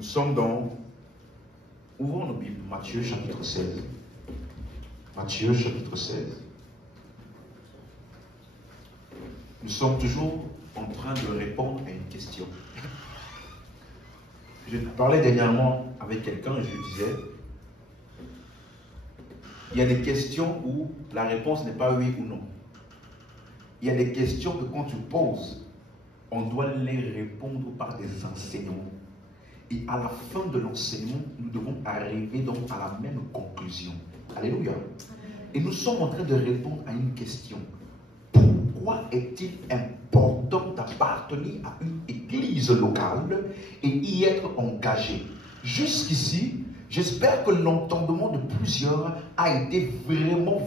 Nous sommes dans... Ouvrons nos Bibles, Matthieu chapitre 16. Matthieu chapitre 16. Nous sommes toujours en train de répondre à une question. Je parlais dernièrement avec quelqu'un et je lui disais, il y a des questions où la réponse n'est pas oui ou non. Il y a des questions que quand tu poses, on doit les répondre par des enseignements. Et à la fin de l'enseignement, nous devons arriver donc à la même conclusion. Alléluia. Et nous sommes en train de répondre à une question. Pourquoi est-il important d'appartenir à une église locale et y être engagé? Jusqu'ici, j'espère que l'entendement de plusieurs a été vraiment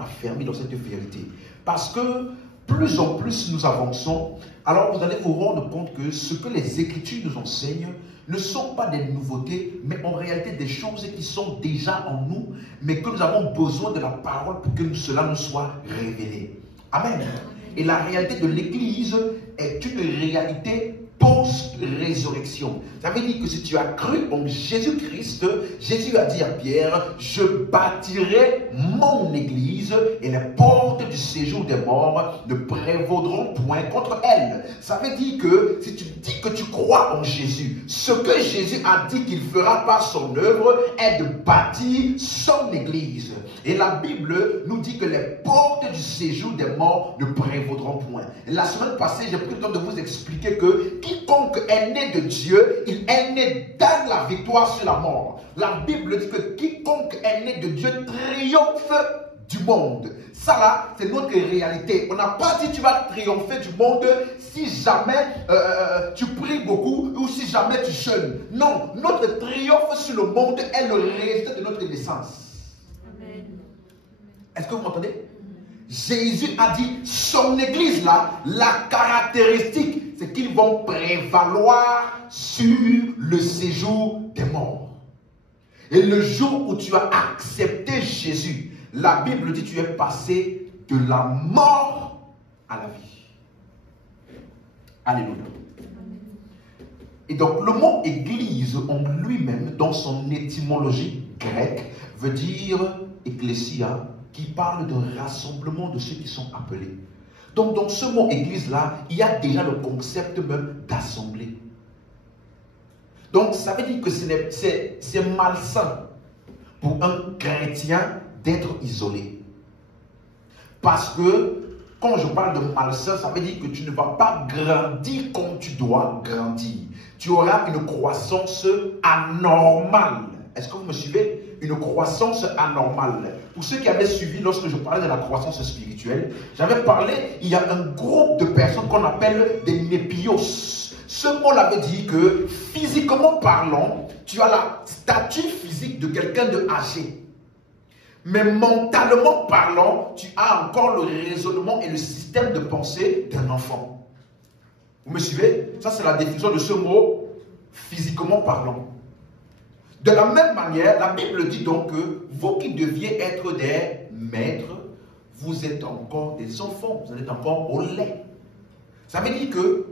affermi dans cette vérité. Parce que plus en plus nous avançons, alors vous allez vous rendre compte que ce que les Écritures nous enseignent ne sont pas des nouveautés, mais en réalité des choses qui sont déjà en nous, mais que nous avons besoin de la parole pour que cela nous soit révélé. Amen. Et la réalité de l'Église est une réalité post-résurrection. Ça veut dire que si tu as cru en Jésus-Christ, Jésus a dit à Pierre, je bâtirai mon Église et les portes du séjour des morts ne prévaudront point contre elle. Ça veut dire que si tu dis que tu crois en Jésus, ce que Jésus a dit qu'il fera par son œuvre est de bâtir son Église. Et la Bible nous dit que les portes du séjour des morts ne prévaudront point. La semaine passée, j'ai pris le temps de vous expliquer que quiconque est né de Dieu, il est né dans la victoire sur la mort. La Bible dit que quiconque est né de Dieu triomphe du monde. Ça là, c'est notre réalité. On n'a pas dit tu vas triompher du monde si jamais tu pries beaucoup ou si jamais tu jeûnes. Non, notre triomphe sur le monde est le résultat de notre naissance. Est-ce que vous m'entendez? Jésus a dit, son église là, la caractéristique, c'est qu'ils vont prévaloir sur le séjour des morts. Et le jour où tu as accepté Jésus, la Bible dit, tu es passé de la mort à la vie. Alléluia. Et donc le mot église en lui-même, dans son étymologie grecque, veut dire ecclésia, qui parle de rassemblement de ceux qui sont appelés. Donc dans ce mot église-là, il y a déjà le concept même d'assemblée. Donc ça veut dire que c'est malsain pour un chrétien d'être isolé. Parce que quand je parle de malsain, ça veut dire que tu ne vas pas grandir comme tu dois grandir. Tu auras une croissance anormale. Est-ce que vous me suivez? Une croissance anormale. Pour ceux qui avaient suivi lorsque je parlais de la croissance spirituelle, j'avais parlé, il y a un groupe de personnes qu'on appelle des népios. Ce mot-là veut dire que physiquement parlant, tu as la stature physique de quelqu'un de âgé. Mais mentalement parlant, tu as encore le raisonnement et le système de pensée d'un enfant. Vous me suivez? Ça, c'est la définition de ce mot, physiquement parlant. De la même manière, la Bible dit donc que vous qui deviez être des maîtres, vous êtes encore des enfants, vous êtes encore au lait. Ça veut dire que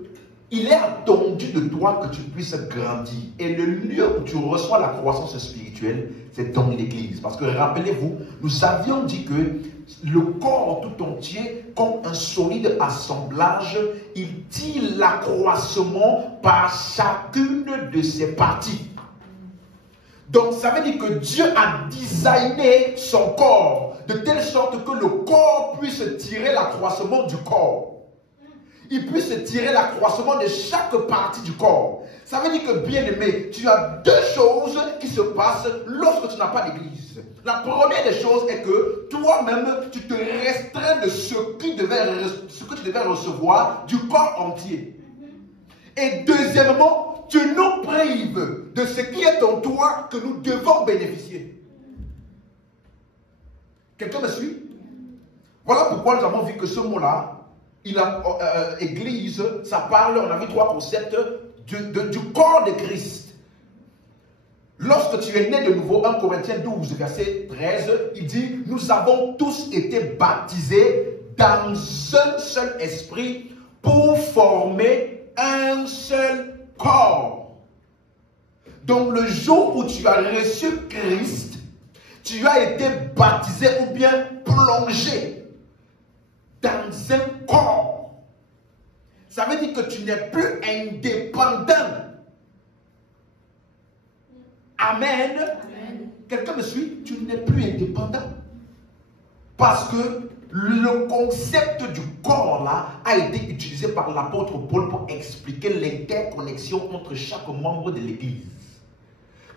il est attendu de toi que tu puisses grandir. Et le lieu où tu reçois la croissance spirituelle, c'est dans l'église. Parce que rappelez-vous, nous avions dit que le corps tout entier, comme un solide assemblage, il tire l'accroissement par chacune de ses parties. Donc ça veut dire que Dieu a designé son corps de telle sorte que le corps puisse tirer l'accroissement du corps. Il puisse tirer l'accroissement de chaque partie du corps. Ça veut dire que, bien aimé, tu as deux choses qui se passent lorsque tu n'as pas d'église. La première des choses est que toi-même, tu te restreins de ce que tu devais recevoir du corps entier. Et deuxièmement, tu nous prives de ce qui est en toi que nous devons bénéficier. Quelqu'un me suit? Voilà pourquoi nous avons vu que ce mot-là, église, ça parle, on a vu trois concepts, du corps de Christ. Lorsque tu es né de nouveau, 1 Corinthiens 12, verset 13, il dit, nous avons tous été baptisés dans un seul esprit pour former un seul corps. Donc le jour où tu as reçu Christ, tu as été baptisé ou bien plongé dans un corps. Ça veut dire que tu n'es plus indépendant. Amen. Amen. Quelqu'un me suit? Tu n'es plus indépendant. Parce que le concept du corps là a été utilisé par l'apôtre Paul pour expliquer l'interconnexion entre chaque membre de l'église.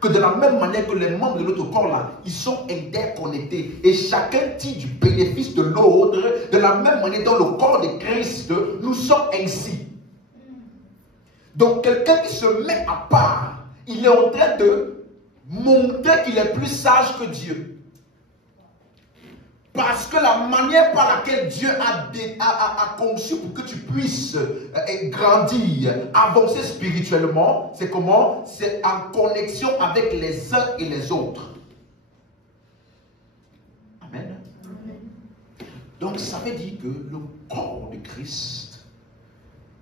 Que de la même manière que les membres de notre corps là, ils sont interconnectés et chacun tire du bénéfice de l'autre, de la même manière dans le corps de Christ, nous sommes ainsi. Donc quelqu'un qui se met à part, il est en train de montrer qu'il est plus sage que Dieu. Parce que la manière par laquelle Dieu a conçu pour que tu puisses grandir, avancer spirituellement, c'est comment? C'est en connexion avec les uns et les autres. Amen. Amen. Donc ça veut dire que le corps de Christ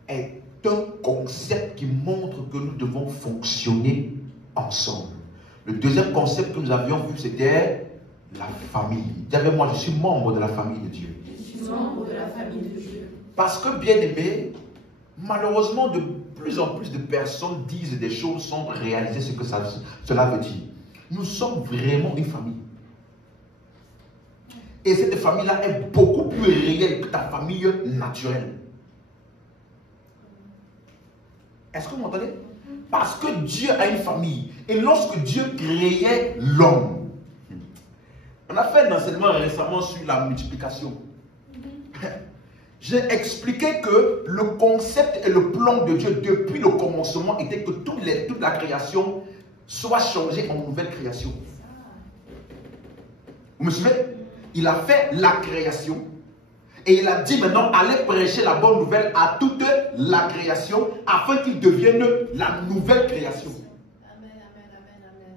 est un concept qui montre que nous devons fonctionner ensemble. Le deuxième concept que nous avions vu, c'était la famille. Dis avec moi, je suis membre de la famille de Dieu. Je suis membre de la famille de Dieu. Parce que, bien aimé, malheureusement, de plus en plus de personnes disent des choses sans réaliser ce que cela veut dire. Nous sommes vraiment une famille. Et cette famille-là est beaucoup plus réelle que ta famille naturelle. Est-ce que vous m'entendez? Parce que Dieu a une famille. Et lorsque Dieu créait l'homme, on a fait un enseignement récemment sur la multiplication. J'ai expliqué que le concept et le plan de Dieu depuis le commencement était que toute la création soit changée en nouvelle création. Vous me suivez? Il a fait la création et il a dit maintenant allez prêcher la bonne nouvelle à toute la création afin qu'il devienne la nouvelle création.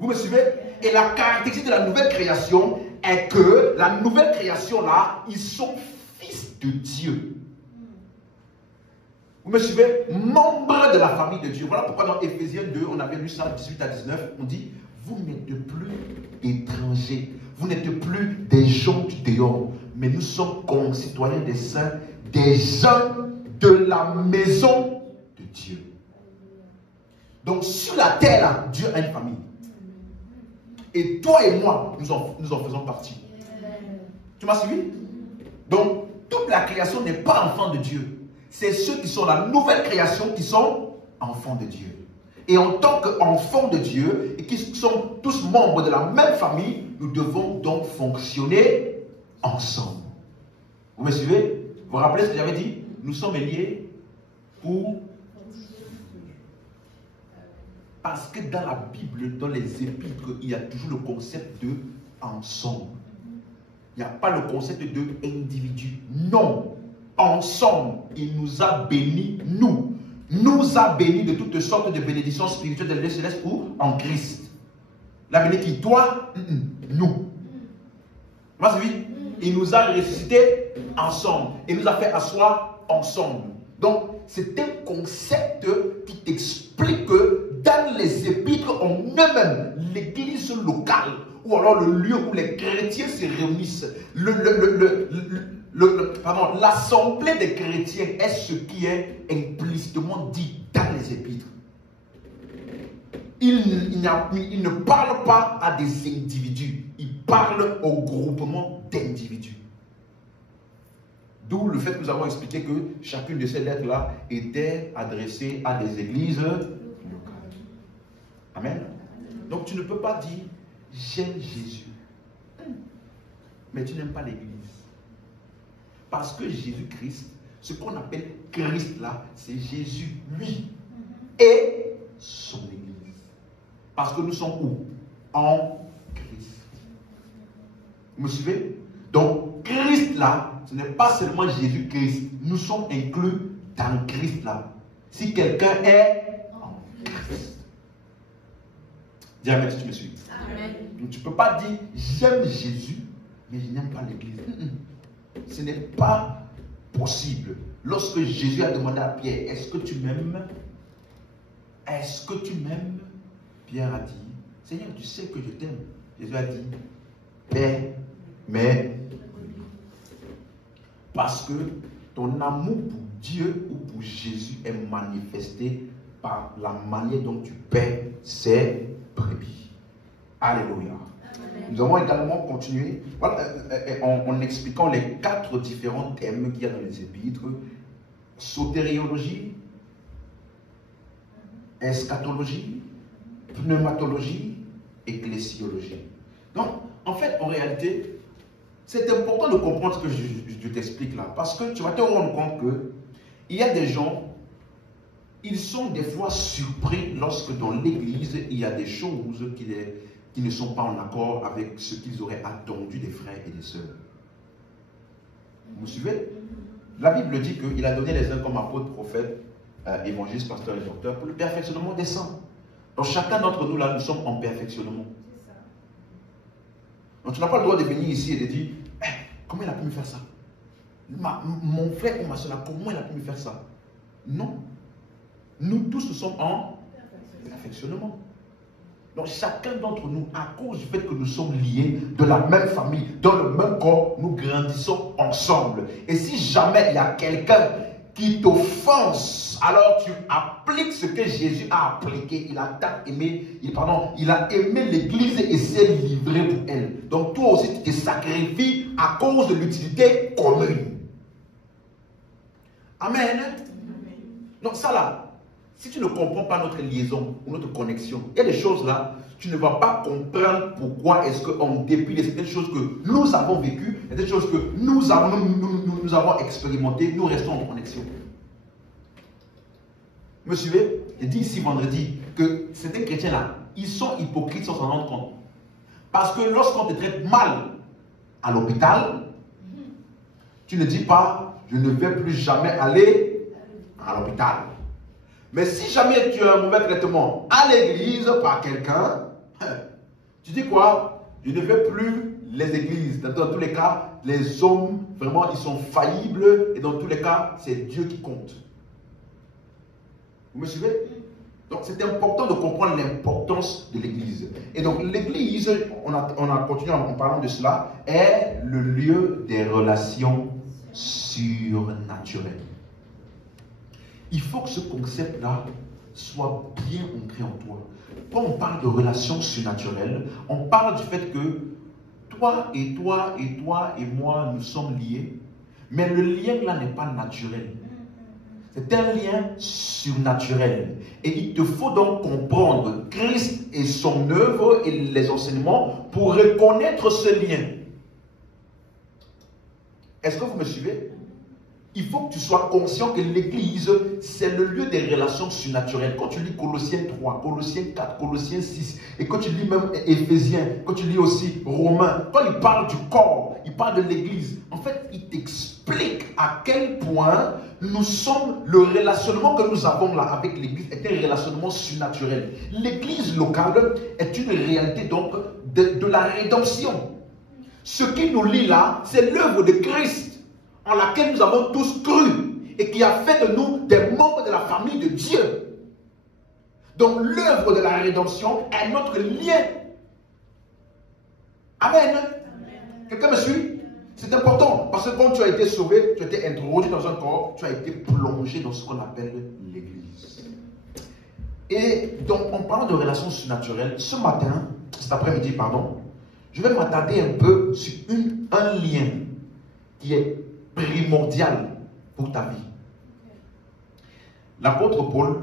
Vous me suivez? Et la caractéristique de la nouvelle création est que la nouvelle création là, ils sont fils de Dieu. Vous me suivez? Membres de la famille de Dieu. Voilà pourquoi dans Éphésiens 2, on avait lu ça 18 à 19, on dit, vous n'êtes plus étrangers, vous n'êtes plus des gens du dehors, mais nous sommes concitoyens des saints, des gens de la maison de Dieu. Donc sur la terre là, Dieu a une famille. Et toi et moi, nous en faisons partie. Tu m'as suivi? Donc, toute la création n'est pas enfant de Dieu. C'est ceux qui sont la nouvelle création qui sont enfants de Dieu. Et en tant qu'enfants de Dieu, et qui sont tous membres de la même famille, nous devons donc fonctionner ensemble. Vous me suivez? Vous vous rappelez ce que j'avais dit? Nous sommes liés pour... Parce que dans la Bible, dans les épîtres, il y a toujours le concept de ensemble. Il n'y a pas le concept de individu. Non. Ensemble, il nous a bénis, nous a bénis de toutes sortes de bénédictions spirituelles de céleste ou en Christ. La bénédiction, toi, nous. Moi, oui, il nous a ressuscités ensemble. Il nous a fait asseoir ensemble. Donc, c'est un concept qui t'explique que dans les épîtres en eux-mêmes, l'église locale, ou alors le lieu où les chrétiens se réunissent, l'assemblée des chrétiens est ce qui est implicitement dit dans les épîtres. Il ne parle pas à des individus, il parle au groupement d'individus. D'où le fait que nous avons expliqué que chacune de ces lettres-là était adressée à des églises locales. Amen. Donc tu ne peux pas dire j'aime Jésus, mais tu n'aimes pas l'église. Parce que Jésus-Christ, ce qu'on appelle Christ là, c'est Jésus, lui, et son église. Parce que nous sommes où? En Christ. Vous me suivez? Donc, Christ là, ce n'est pas seulement Jésus-Christ. Nous sommes inclus dans Christ là. Si quelqu'un est en Christ. Dis Amen si tu me suis. Amen. Donc, tu ne peux pas dire j'aime Jésus, mais je n'aime pas l'église. Ce n'est pas possible. Lorsque Jésus a demandé à Pierre, est-ce que tu m'aimes? Est-ce que tu m'aimes? Pierre a dit, Seigneur, tu sais que je t'aime. Jésus a dit, paix, mais parce que ton amour pour Dieu ou pour Jésus est manifesté par la manière dont tu paies ses brebis. Alléluia. Amen. Nous allons également continuer en expliquant les 4 différents thèmes qu'il y a dans les épîtres. Sotériologie, eschatologie, pneumatologie, ecclésiologie. Donc, en fait, en réalité, c'est important de comprendre ce que je t'explique là. Parce que tu vas te rendre compte qu'il y a des gens, ils sont des fois surpris lorsque dans l'église, il y a des choses qui ne sont pas en accord avec ce qu'ils auraient attendu des frères et des sœurs. Vous me suivez? La Bible dit qu'il a donné les uns comme apôtres, prophètes, évangélistes, pasteurs et docteurs pour le perfectionnement des saints. Donc chacun d'entre nous là, nous sommes en perfectionnement. Donc tu n'as pas le droit de venir ici et de dire comment il a pu me faire ça? Mon frère ou ma soeur, comment il a pu me faire ça? Non. Nous tous nous sommes en perfectionnement. Donc chacun d'entre nous, à cause du fait que nous sommes liés de la même famille, dans le même corps, nous grandissons ensemble. Et si jamais il y a quelqu'un qui t'offense, alors tu appliques ce que Jésus a appliqué. Il a aimé l'église et s'est livré pour elle. Donc toi aussi tu te sacrifies à cause de l'utilité commune. Amen. Donc ça là, si tu ne comprends pas notre liaison ou notre connexion, il y a des choses là, tu ne vas pas comprendre pourquoi est-ce qu'en dépit de certaines choses que nous avons vécues, il y a des choses que nous avons expérimentées, nous restons en connexion. Vous me suivez? J'ai dit ici vendredi que certains chrétiens là, ils sont hypocrites sans s'en rendre compte. Parce que lorsqu'on te traite mal à l'hôpital, tu ne dis pas, je ne vais plus jamais aller à l'hôpital. Mais si jamais tu as un mauvais traitement à l'église par quelqu'un, tu dis quoi? Je ne vais plus les églises. Dans tous les cas, les hommes, vraiment, ils sont faillibles. Et dans tous les cas, c'est Dieu qui compte. Vous me suivez? Donc, c'est important de comprendre l'importance de l'église. Et donc, l'église, on a continué en parlant de cela, est le lieu des relations surnaturelles. Il faut que ce concept-là soit bien ancré en toi. Quand on parle de relations surnaturelles, on parle du fait que toi et toi et toi et moi, nous sommes liés. Mais le lien là n'est pas naturel. C'est un lien surnaturel. Et il te faut donc comprendre Christ et son œuvre et les enseignements pour reconnaître ce lien. Est-ce que vous me suivez? Il faut que tu sois conscient que l'église, c'est le lieu des relations surnaturelles. Quand tu lis Colossiens 3, Colossiens 4, Colossiens 6, et quand tu lis même Éphésiens, quand tu lis aussi Romains, quand il parle du corps, il parle de l'église, en fait, il t'explique à quel point nous sommes, le relationnement que nous avons là avec l'église est un relationnement surnaturel. L'église locale est une réalité donc de la rédemption. Ce qui nous lie là, c'est l'œuvre de Christ, en laquelle nous avons tous cru et qui a fait de nous des membres de la famille de Dieu. Donc l'œuvre de la rédemption est notre lien. Amen. Quelqu'un me suit? C'est important parce que quand tu as été sauvé, tu as été introduit dans un corps, tu as été plongé dans ce qu'on appelle l'église. Et donc en parlant de relations surnaturelles, cet après-midi, pardon, je vais m'attarder un peu sur un lien qui est primordial pour ta vie. L'apôtre Paul,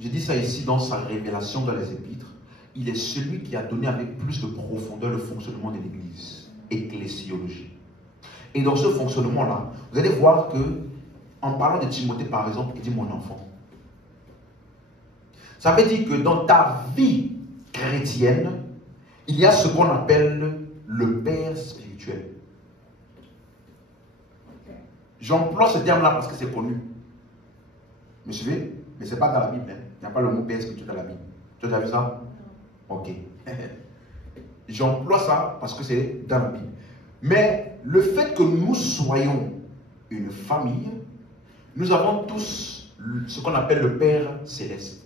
je dis ça ici dans sa révélation dans les épîtres, il est celui qui a donné avec plus de profondeur le fonctionnement de l'église, ecclésiologie. Et dans ce fonctionnement-là, vous allez voir que, en parlant de Timothée par exemple, il dit mon enfant. Ça veut dire que dans ta vie chrétienne, il y a ce qu'on appelle le père spirituel. J'emploie ce terme-là parce que c'est connu. Vous me suivez? Mais ce n'est pas dans la Bible. Hein. Il n'y a pas le mot père spirituel dans la Bible. Tu as déjà vu ça? Ok. J'emploie ça parce que c'est dans la Bible. Mais le fait que nous soyons une famille, nous avons tous ce qu'on appelle le Père céleste.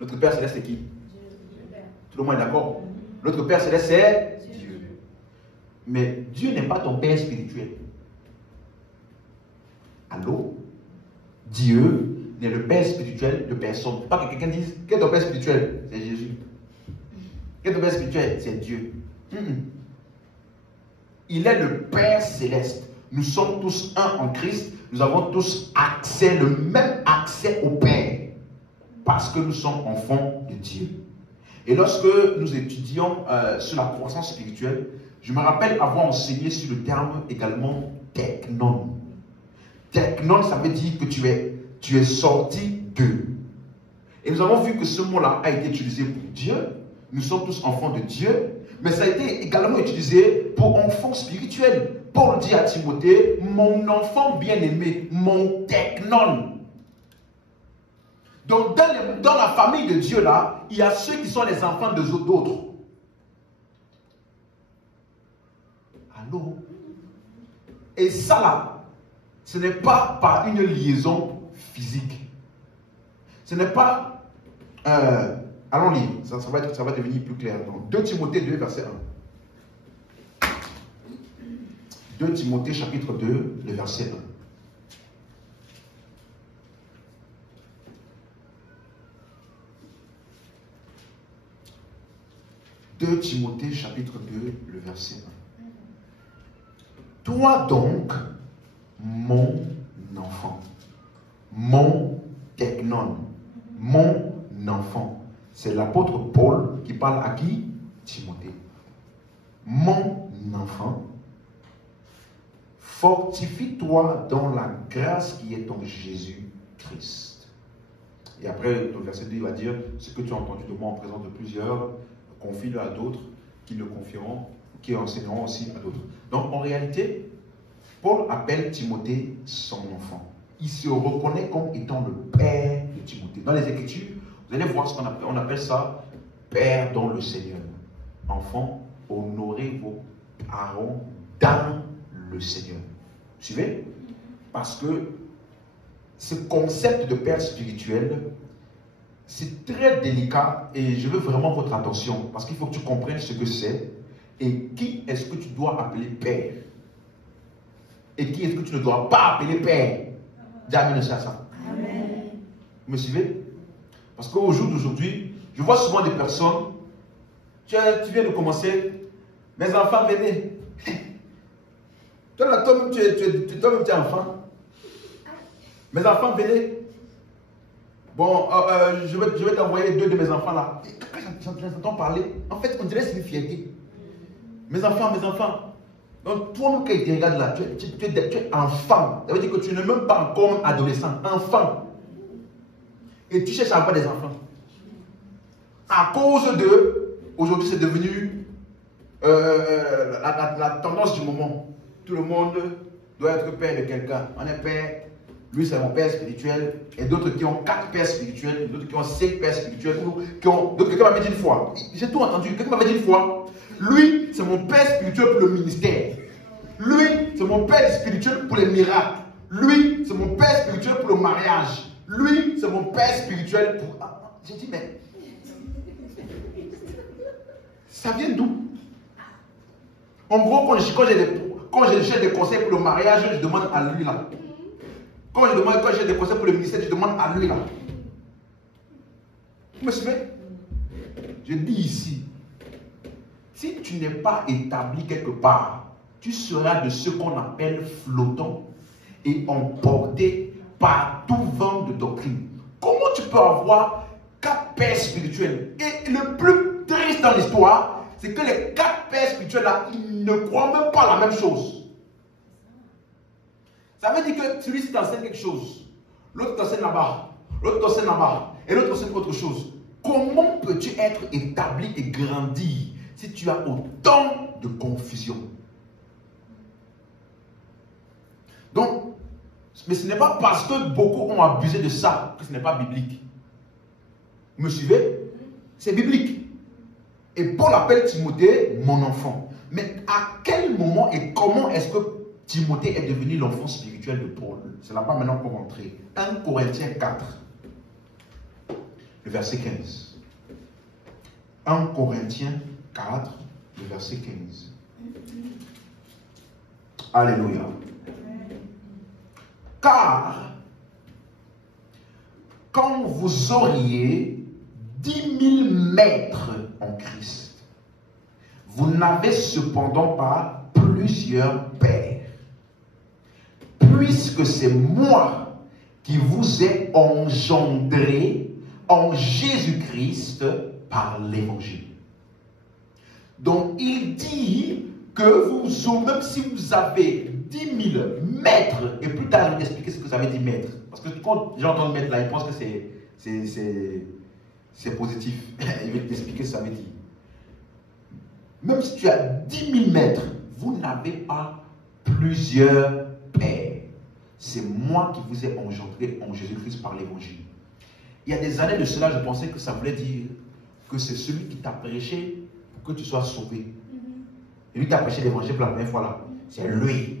Notre Père Céleste, c'est qui? Tout le monde est d'accord? Notre Père Céleste, c'est Dieu. Mais Dieu n'est pas ton Père spirituel. Allô? Dieu n'est le Père spirituel de personne. Pas que quelqu'un dise, quel est ton Père spirituel? C'est Jésus. Quel est ton Père spirituel? C'est Dieu. Il est le Père Céleste. Nous sommes tous un en Christ. Nous avons tous accès, le même accès au Père. Parce que nous sommes enfants de Dieu. Et lorsque nous étudions sur la croissance spirituelle, je me rappelle avoir enseigné sur le terme également technon. Technon, ça veut dire que tu es sorti d'eux. Et nous avons vu que ce mot-là a été utilisé pour Dieu. Nous sommes tous enfants de Dieu. Mais ça a été également utilisé pour enfants spirituels. Paul dit à Timothée, mon enfant bien-aimé, mon technon. Donc dans la famille de Dieu là, il y a ceux qui sont les enfants d'autres. Allô? Et ça là, ce n'est pas par une liaison physique. Ce n'est pas... allons lire, ça va devenir plus clair. Donc 2 Timothée 2, verset 1. 2 Timothée chapitre 2, le verset 1. 2 Timothée chapitre 2, le verset 1. Toi donc, mon enfant, mon technon, mon enfant. C'est l'apôtre Paul qui parle à qui? Timothée. Mon enfant, fortifie-toi dans la grâce qui est en Jésus-Christ. Et après, le verset 2, il va dire, ce que tu as entendu de moi en présence de plusieurs, confie-le à d'autres, qui le confieront, qui enseigneront aussi à d'autres. Donc, en réalité, Paul appelle Timothée son enfant. Il se reconnaît comme étant le père de Timothée. Dans les Écritures, vous allez voir ce qu'on appelle, on appelle ça père dans le Seigneur. Enfants, honorez vos parents dans le Seigneur. Vous suivez? Parce que ce concept de père spirituel, c'est très délicat et je veux vraiment votre attention parce qu'il faut que tu comprennes ce que c'est et qui est-ce que tu dois appeler père et qui est-ce que tu ne dois pas appeler père. Dis amen à ça. Amen. Vous me suivez? Parce qu'au jour d'aujourd'hui, je vois souvent des personnes, tu viens de commencer, mes enfants, venez. Toi-même, tu es enfant. Mes enfants, venez. Bon, je vais t'envoyer 2 de mes enfants là. Quand j'entends parler, en fait, on dirait que c'est une fierté. Mes enfants. Donc, toi-même, quand tu regardes là, tu es enfant. Ça veut dire que tu n'es même pas encore adolescent, enfant. Et tu cherches à avoir des enfants. À cause de, aujourd'hui, c'est devenu la tendance du moment. Tout le monde doit être père de quelqu'un. On est père. Lui, c'est mon père spirituel. Et d'autres qui ont 4 pères spirituels, d'autres qui ont 5 pères spirituels, d'autres, quelqu'un m'avait dit une fois. J'ai tout entendu. Quelqu'un m'avait dit une fois. Lui, c'est mon père spirituel pour le ministère. Lui, c'est mon père spirituel pour les miracles. Lui, c'est mon père spirituel pour le mariage. Lui, c'est mon père spirituel pour... J'ai dit, mais... Ça vient d'où? En gros, quand j'ai des conseils pour le mariage, je demande à lui là. Quand j'ai des conseils pour le ministère, je demande à lui là. Vous me suivez? Je dis ici, si tu n'es pas établi quelque part, tu seras de ce qu'on appelle flottant et emporté par tout vent de doctrine. Comment tu peux avoir 4 pères spirituels? Et le plus triste dans l'histoire, c'est que les 4 pères spirituels là, ils ne croient même pas la même chose. Ça veut dire que celui-ci t'enseigne quelque chose, l'autre t'enseigne là-bas, l'autre t'enseigne là-bas, et l'autre t'enseigne autre chose. Comment peux-tu être établi et grandir si tu as autant de confusion? Donc, mais ce n'est pas parce que beaucoup ont abusé de ça que ce n'est pas biblique. Vous me suivez? C'est biblique. Et Paul appelle Timothée mon enfant. Mais à quel moment et comment est-ce que Timothée est devenu l'enfant spirituel de Paul? C'est là-bas maintenant qu'on va rentrer. 1 Corinthiens 4. Le verset 15. 1 Corinthiens 4, le verset 15. Alléluia. Car, quand vous auriez 10 000 maîtres en Christ, vous n'avez cependant pas plusieurs pères, puisque c'est moi qui vous ai engendré en Jésus-Christ par l'évangile. Donc il dit que vous, même si vous avez 10 000 maîtres, et plus tard je vais expliquer ce que ça veut dire maître, parce que quand j'entends maître là, ils pensent que c'est positif. Il va t'expliquer ce que ça veut dire. Même si tu as 10 000 maîtres, vous n'avez pas plusieurs pères. C'est moi qui vous ai engendré en Jésus-Christ par l'évangile. Il y a des années de cela, je pensais que ça voulait dire que c'est celui qui t'a prêché pour que tu sois sauvé. Et lui qui a prêché l'évangile pour la première fois là, c'est lui.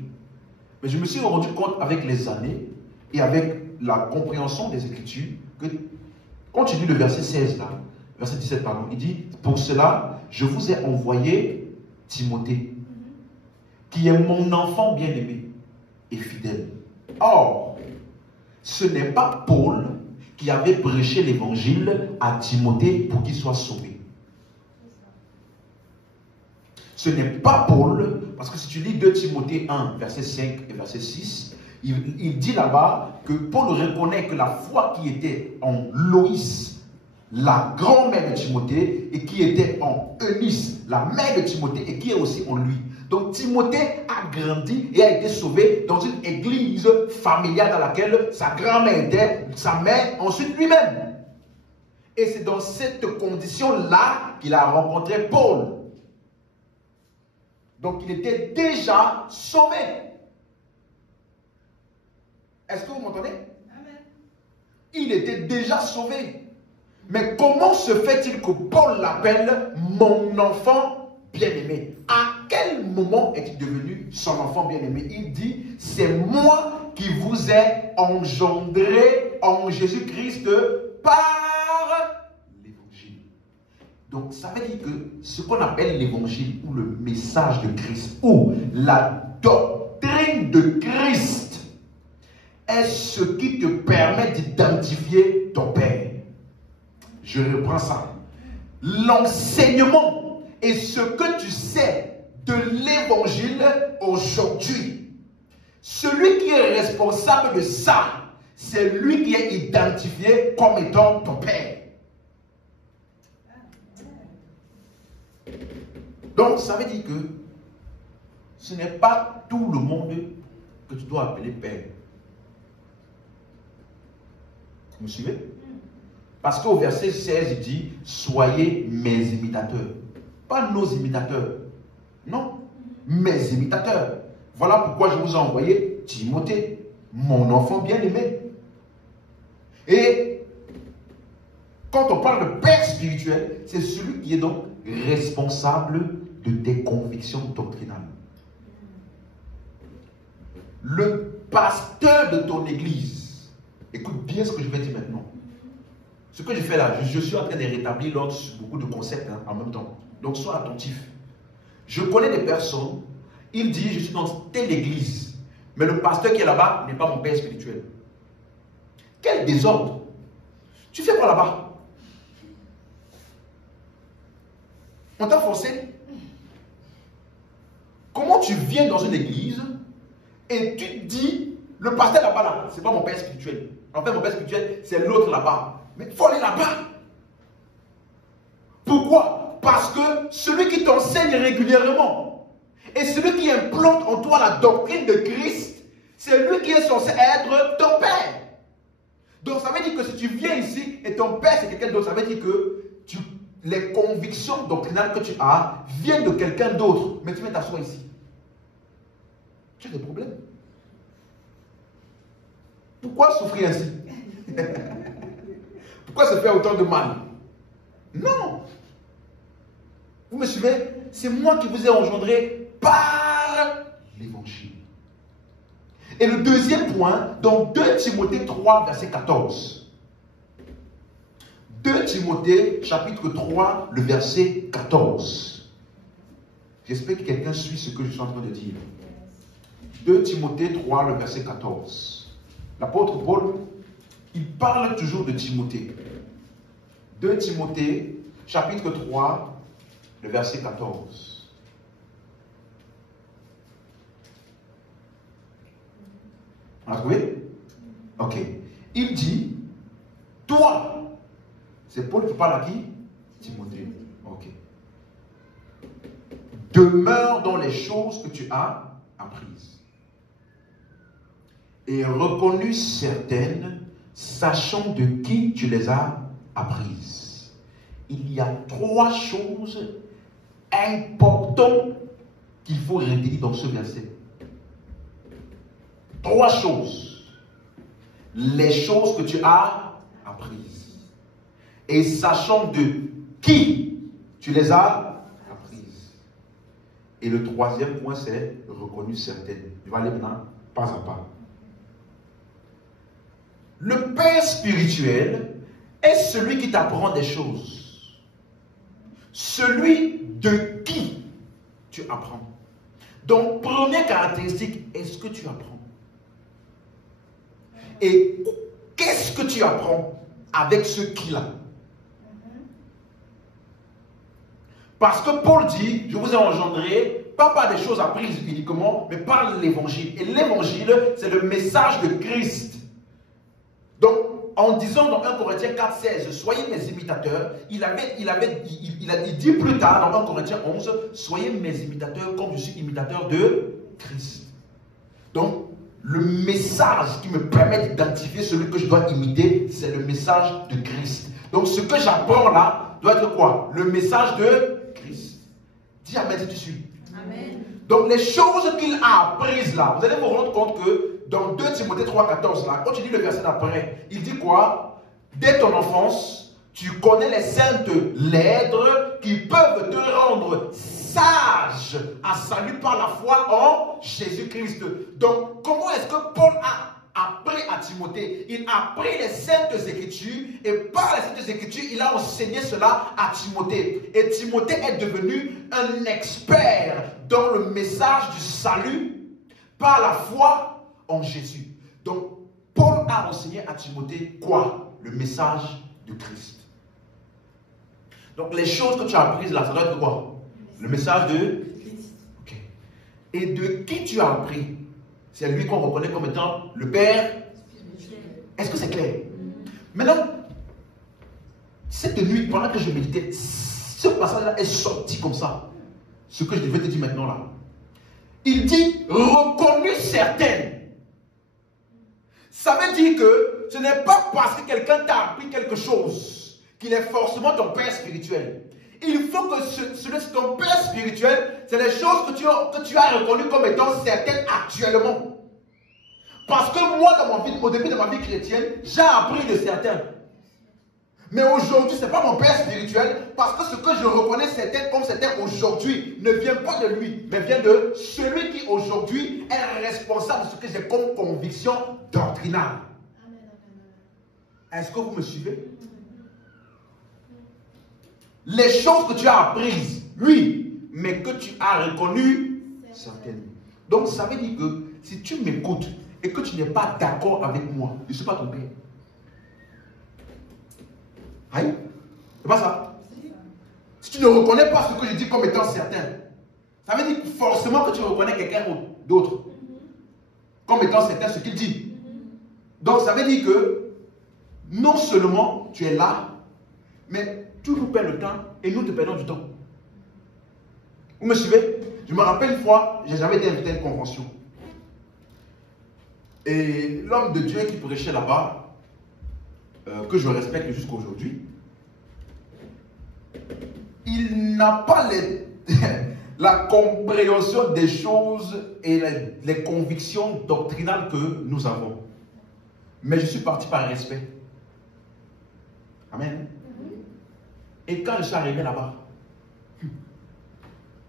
Mais je me suis rendu compte avec les années et avec la compréhension des Écritures que quand tu lis le verset 16 là, verset 17 pardon, il dit, pour cela, je vous ai envoyé Timothée, qui est mon enfant bien-aimé et fidèle. Or, ce n'est pas Paul qui avait prêché l'évangile à Timothée pour qu'il soit sauvé. Ce n'est pas Paul, parce que si tu lis 2 Timothée 1, verset 5 et verset 6, il dit là-bas que Paul reconnaît que la foi qui était en Loïs, la grand-mère de Timothée, et qui était en Eunice, la mère de Timothée, et qui est aussi en lui. Donc Timothée a grandi et a été sauvé dans une église familiale dans laquelle sa grand-mère était, sa mère, ensuite lui-même. Et c'est dans cette condition-là qu'il a rencontré Paul. Donc il était déjà sauvé. Est-ce que vous m'entendez? Amen. Il était déjà sauvé. Mais comment se fait-il que Paul l'appelle mon enfant bien-aimé? À quel moment est-il devenu son enfant bien-aimé? Il dit, c'est moi qui vous ai engendré en Jésus-Christ par l'évangile. Donc ça veut dire que ce qu'on appelle l'évangile ou le message de Christ ou la doctrine de Christ est ce qui te permet d'identifier ton Père. Je reprends ça. L'enseignement est ce que tu sais de l'évangile aujourd'hui. Celui qui est responsable de ça, c'est lui qui est identifié comme étant ton Père. Donc ça veut dire que ce n'est pas tout le monde que tu dois appeler Père. Vous me suivez? Parce qu'au verset 16, il dit, soyez mes imitateurs. Pas nos imitateurs. Non, mes imitateurs. Voilà pourquoi je vous ai envoyé Timothée, mon enfant bien-aimé. Et quand on parle de père spirituel, c'est celui qui est donc responsable de tes convictions doctrinales. Le pasteur de ton église, écoute bien ce que je vais dire maintenant. Ce que je fais là, je suis en train de rétablir l'ordre sur beaucoup de concepts en même temps. Donc sois attentif. Je connais des personnes, il dit, je suis dans telle église, mais le pasteur qui est là-bas n'est pas mon père spirituel. Quel désordre! Tu fais quoi là-bas? On t'a forcé? Comment tu viens dans une église et tu te dis, le pasteur là-bas, là, c'est pas mon père spirituel. En fait, mon père spirituel, c'est l'autre là-bas. Mais il faut aller là-bas. Pourquoi? Parce que celui qui t'enseigne régulièrement et celui qui implante en toi la doctrine de Christ, c'est lui qui est censé être ton père. Donc ça veut dire que si tu viens ici et ton père c'est quelqu'un d'autre, ça veut dire que les convictions doctrinales que tu as viennent de quelqu'un d'autre. Mais tu viens t'asseoir ici. Tu as des problèmes. Pourquoi souffrir ainsi? Pourquoi se faire autant de mal? Non. Vous me suivez? C'est moi qui vous ai engendré par l'évangile. Et le deuxième point, dans 2 Timothée 3, verset 14. 2 Timothée, chapitre 3, le verset 14. J'espère que quelqu'un suit ce que je suis en train de dire. 2 Timothée 3, le verset 14. L'apôtre Paul, il parle toujours de Timothée. 2 Timothée, chapitre 3, le verset 14. On a trouvé? Ok. Il dit, toi, c'est Paul qui parle à qui? Timothée. Ok. Demeure dans les choses que tu as apprises et reconnues certaines, sachant de qui tu les as apprises. Il y a 3 choses importantes qu'il faut retenir dans ce verset. 3 choses. Les choses que tu as apprises. Et sachant de qui tu les as apprises. Et le 3e point, c'est reconnu certaines. Je vais aller maintenant pas à pas. Le père spirituel est celui qui t'apprend des choses. Celui de qui tu apprends. Donc, première caractéristique, est-ce que tu apprends? Et qu'est-ce que tu apprends avec ce qui-là? Parce que Paul dit, je vous ai engendré, pas par des choses apprises uniquement, mais par l'évangile. Et l'évangile, c'est le message de Christ. Donc, en disant dans 1 Corinthiens 4, 16, soyez mes imitateurs, il dit plus tard dans 1 Corinthiens 11, soyez mes imitateurs comme je suis imitateur de Christ. Donc, le message qui me permet d'identifier celui que je dois imiter, c'est le message de Christ. Donc, ce que j'apprends là doit être quoi? Le message de Christ. Dis Amen si tu suis. Amen. Donc, les choses qu'il a apprises là, vous allez vous rendre compte que dans 2 Timothée 3, 14, là, quand tu lis le verset d'après, il dit quoi? Dès ton enfance, tu connais les saintes lettres qui peuvent te rendre sage à salut par la foi en Jésus-Christ. Donc, comment est-ce que Paul a appris à Timothée? Il a appris les saintes écritures et par les saintes écritures, il a enseigné cela à Timothée. Et Timothée est devenu un expert dans le message du salut par la foi en Jésus. Donc, Paul a enseigné à Timothée quoi? Le message de Christ. Donc, les choses que tu as apprises là, ça doit être quoi? Le message de Christ. Okay. Et de qui tu as appris? C'est lui qu'on reconnaît comme étant le Père. Est-ce que c'est clair? Maintenant, cette nuit, pendant que je méditais, ce passage-là est sorti comme ça. Ce que je devais te dire maintenant là. Il dit reconnu certaines. Ça veut dire que ce n'est pas parce que quelqu'un t'a appris quelque chose qu'il est forcément ton père spirituel. Il faut que ton père spirituel, c'est les choses que tu as reconnues comme étant certaines actuellement. Parce que moi, au début de ma vie chrétienne, j'ai appris de certains. Mais aujourd'hui, ce n'est pas mon père spirituel, parce que ce que je reconnais certains comme certains aujourd'hui ne vient pas de lui, mais vient de celui qui aujourd'hui est responsable de ce que j'ai comme conviction doctrinale. Est-ce que vous me suivez? Les choses que tu as apprises, oui, mais que tu as reconnues, certaines. Donc ça veut dire que si tu m'écoutes et que tu n'es pas d'accord avec moi, je ne suis pas ton père. Aïe, c'est pas ça. Si tu ne reconnais pas ce que je dis comme étant certain, ça veut dire forcément que tu reconnais quelqu'un d'autre comme étant certain ce qu'il dit. Donc ça veut dire que non seulement tu es là, mais tu nous perds le temps et nous te perdons du temps. Vous me suivez? Je me rappelle une fois, j'avais été invité à une convention. Et l'homme de Dieu qui prêchait là-bas, que je respecte jusqu'à aujourd'hui, il n'a pas la compréhension des choses et les convictions doctrinales que nous avons. Mais je suis parti par respect. Amen. Et quand je suis arrivé là-bas,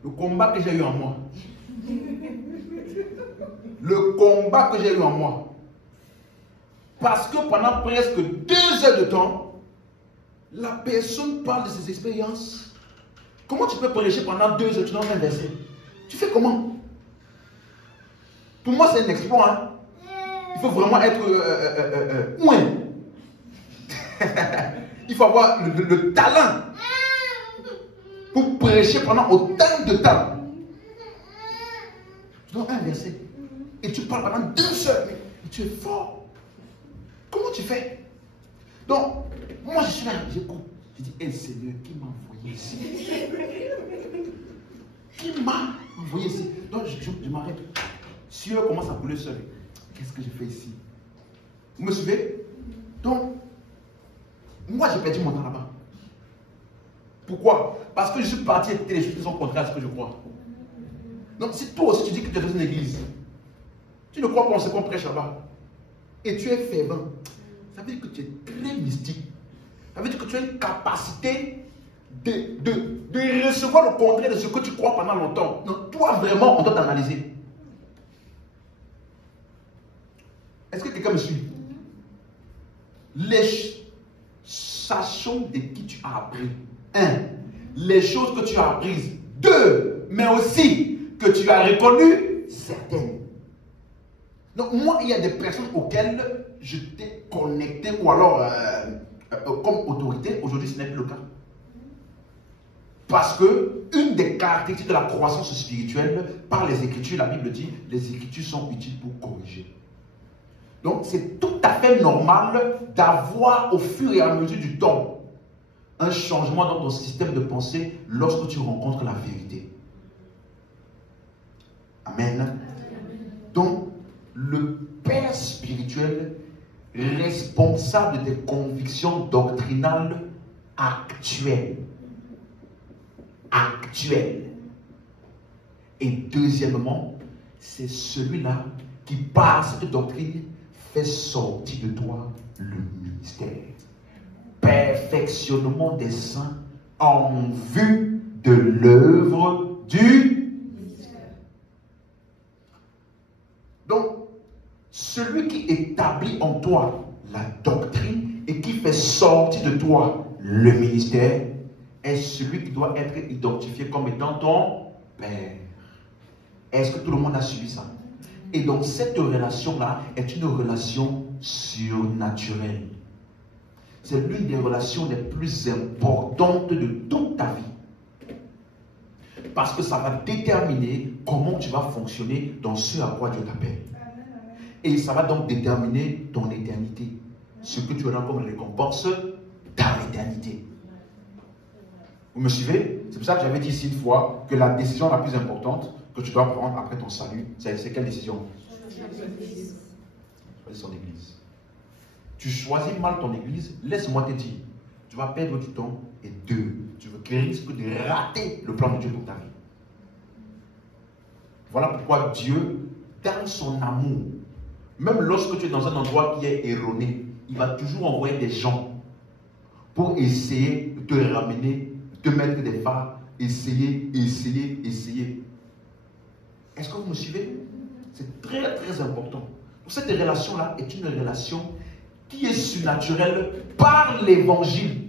le combat que j'ai eu en moi, parce que pendant presque 2 heures de temps, la personne parle de ses expériences. Comment tu peux prêcher pendant 2 heures, tu donnes un verset? Tu fais comment? Pour moi, c'est un exploit. Hein? Il faut vraiment être ouin. Il faut avoir le talent pour prêcher pendant autant de temps. Tu donnes un verset et tu parles pendant 2 heures. Et tu es fort. Comment tu fais? Donc, moi je suis là, j'écoute. Je dis, hey, Seigneur, qui m'a envoyé ici? Qui m'a envoyé ici? Donc, je m'arrête. Si eux commence à couler seul, qu'est-ce que je fais ici? Vous me suivez? Donc, moi j'ai perdu mon temps là-bas. Pourquoi? Parce que je suis parti écouter les choses qui sont contraires à ce que je crois. Donc, si toi aussi tu dis que tu es dans une église, tu ne crois pas en ce qu'on prêche là-bas, et tu es fervent, ça veut dire que tu es très mystique. Ça veut dire que tu as une capacité de recevoir le contraire de ce que tu crois pendant longtemps. Donc, toi vraiment, on doit t'analyser. Est-ce que quelqu'un me suit? Sachons de qui tu as appris. 1. Les choses que tu as apprises. 2. Mais aussi que tu as reconnues certaines. Donc moi, il y a des personnes auxquelles je t'ai connecté ou alors comme autorité. Aujourd'hui, ce n'est plus le cas. Parce que une des caractéristiques de la croissance spirituelle, par les Écritures, la Bible dit, les Écritures sont utiles pour corriger. Donc, c'est tout à fait normal d'avoir au fur et à mesure du temps un changement dans ton système de pensée lorsque tu rencontres la vérité. Amen. Donc, le père spirituel responsable des convictions doctrinales actuelles. Et deuxièmement, c'est celui-là qui, par cette doctrine, fait sortir de toi le ministère. Perfectionnement des saints en vue de l'œuvre du ministère. Donc, celui qui établit en toi la doctrine et qui fait sortir de toi le ministère est celui qui doit être identifié comme étant ton père. Est-ce que tout le monde a suivi ça? Et donc cette relation-là est une relation surnaturelle. C'est l'une des relations les plus importantes de toute ta vie. Parce que ça va déterminer comment tu vas fonctionner dans ce à quoi Dieu t'appelle. Et ça va donc déterminer ton éternité. Ce que tu auras comme récompense dans l'éternité. Vous me suivez? C'est pour ça que j'avais dit ici une fois que la décision la plus importante que tu dois prendre après ton salut, c'est quelle décision? Choisir son église. Tu choisis mal ton église, laisse-moi te dire, tu vas perdre du temps et 2, tu risques de rater le plan de Dieu pour ta vie. Voilà pourquoi Dieu, dans son amour, même lorsque tu es dans un endroit qui est erroné, il va toujours envoyer des gens pour essayer de te ramener, de te mettre des phares, essayer. Est-ce que vous me suivez? C'est très très important. Cette relation-là est une relation qui est surnaturelle par l'évangile.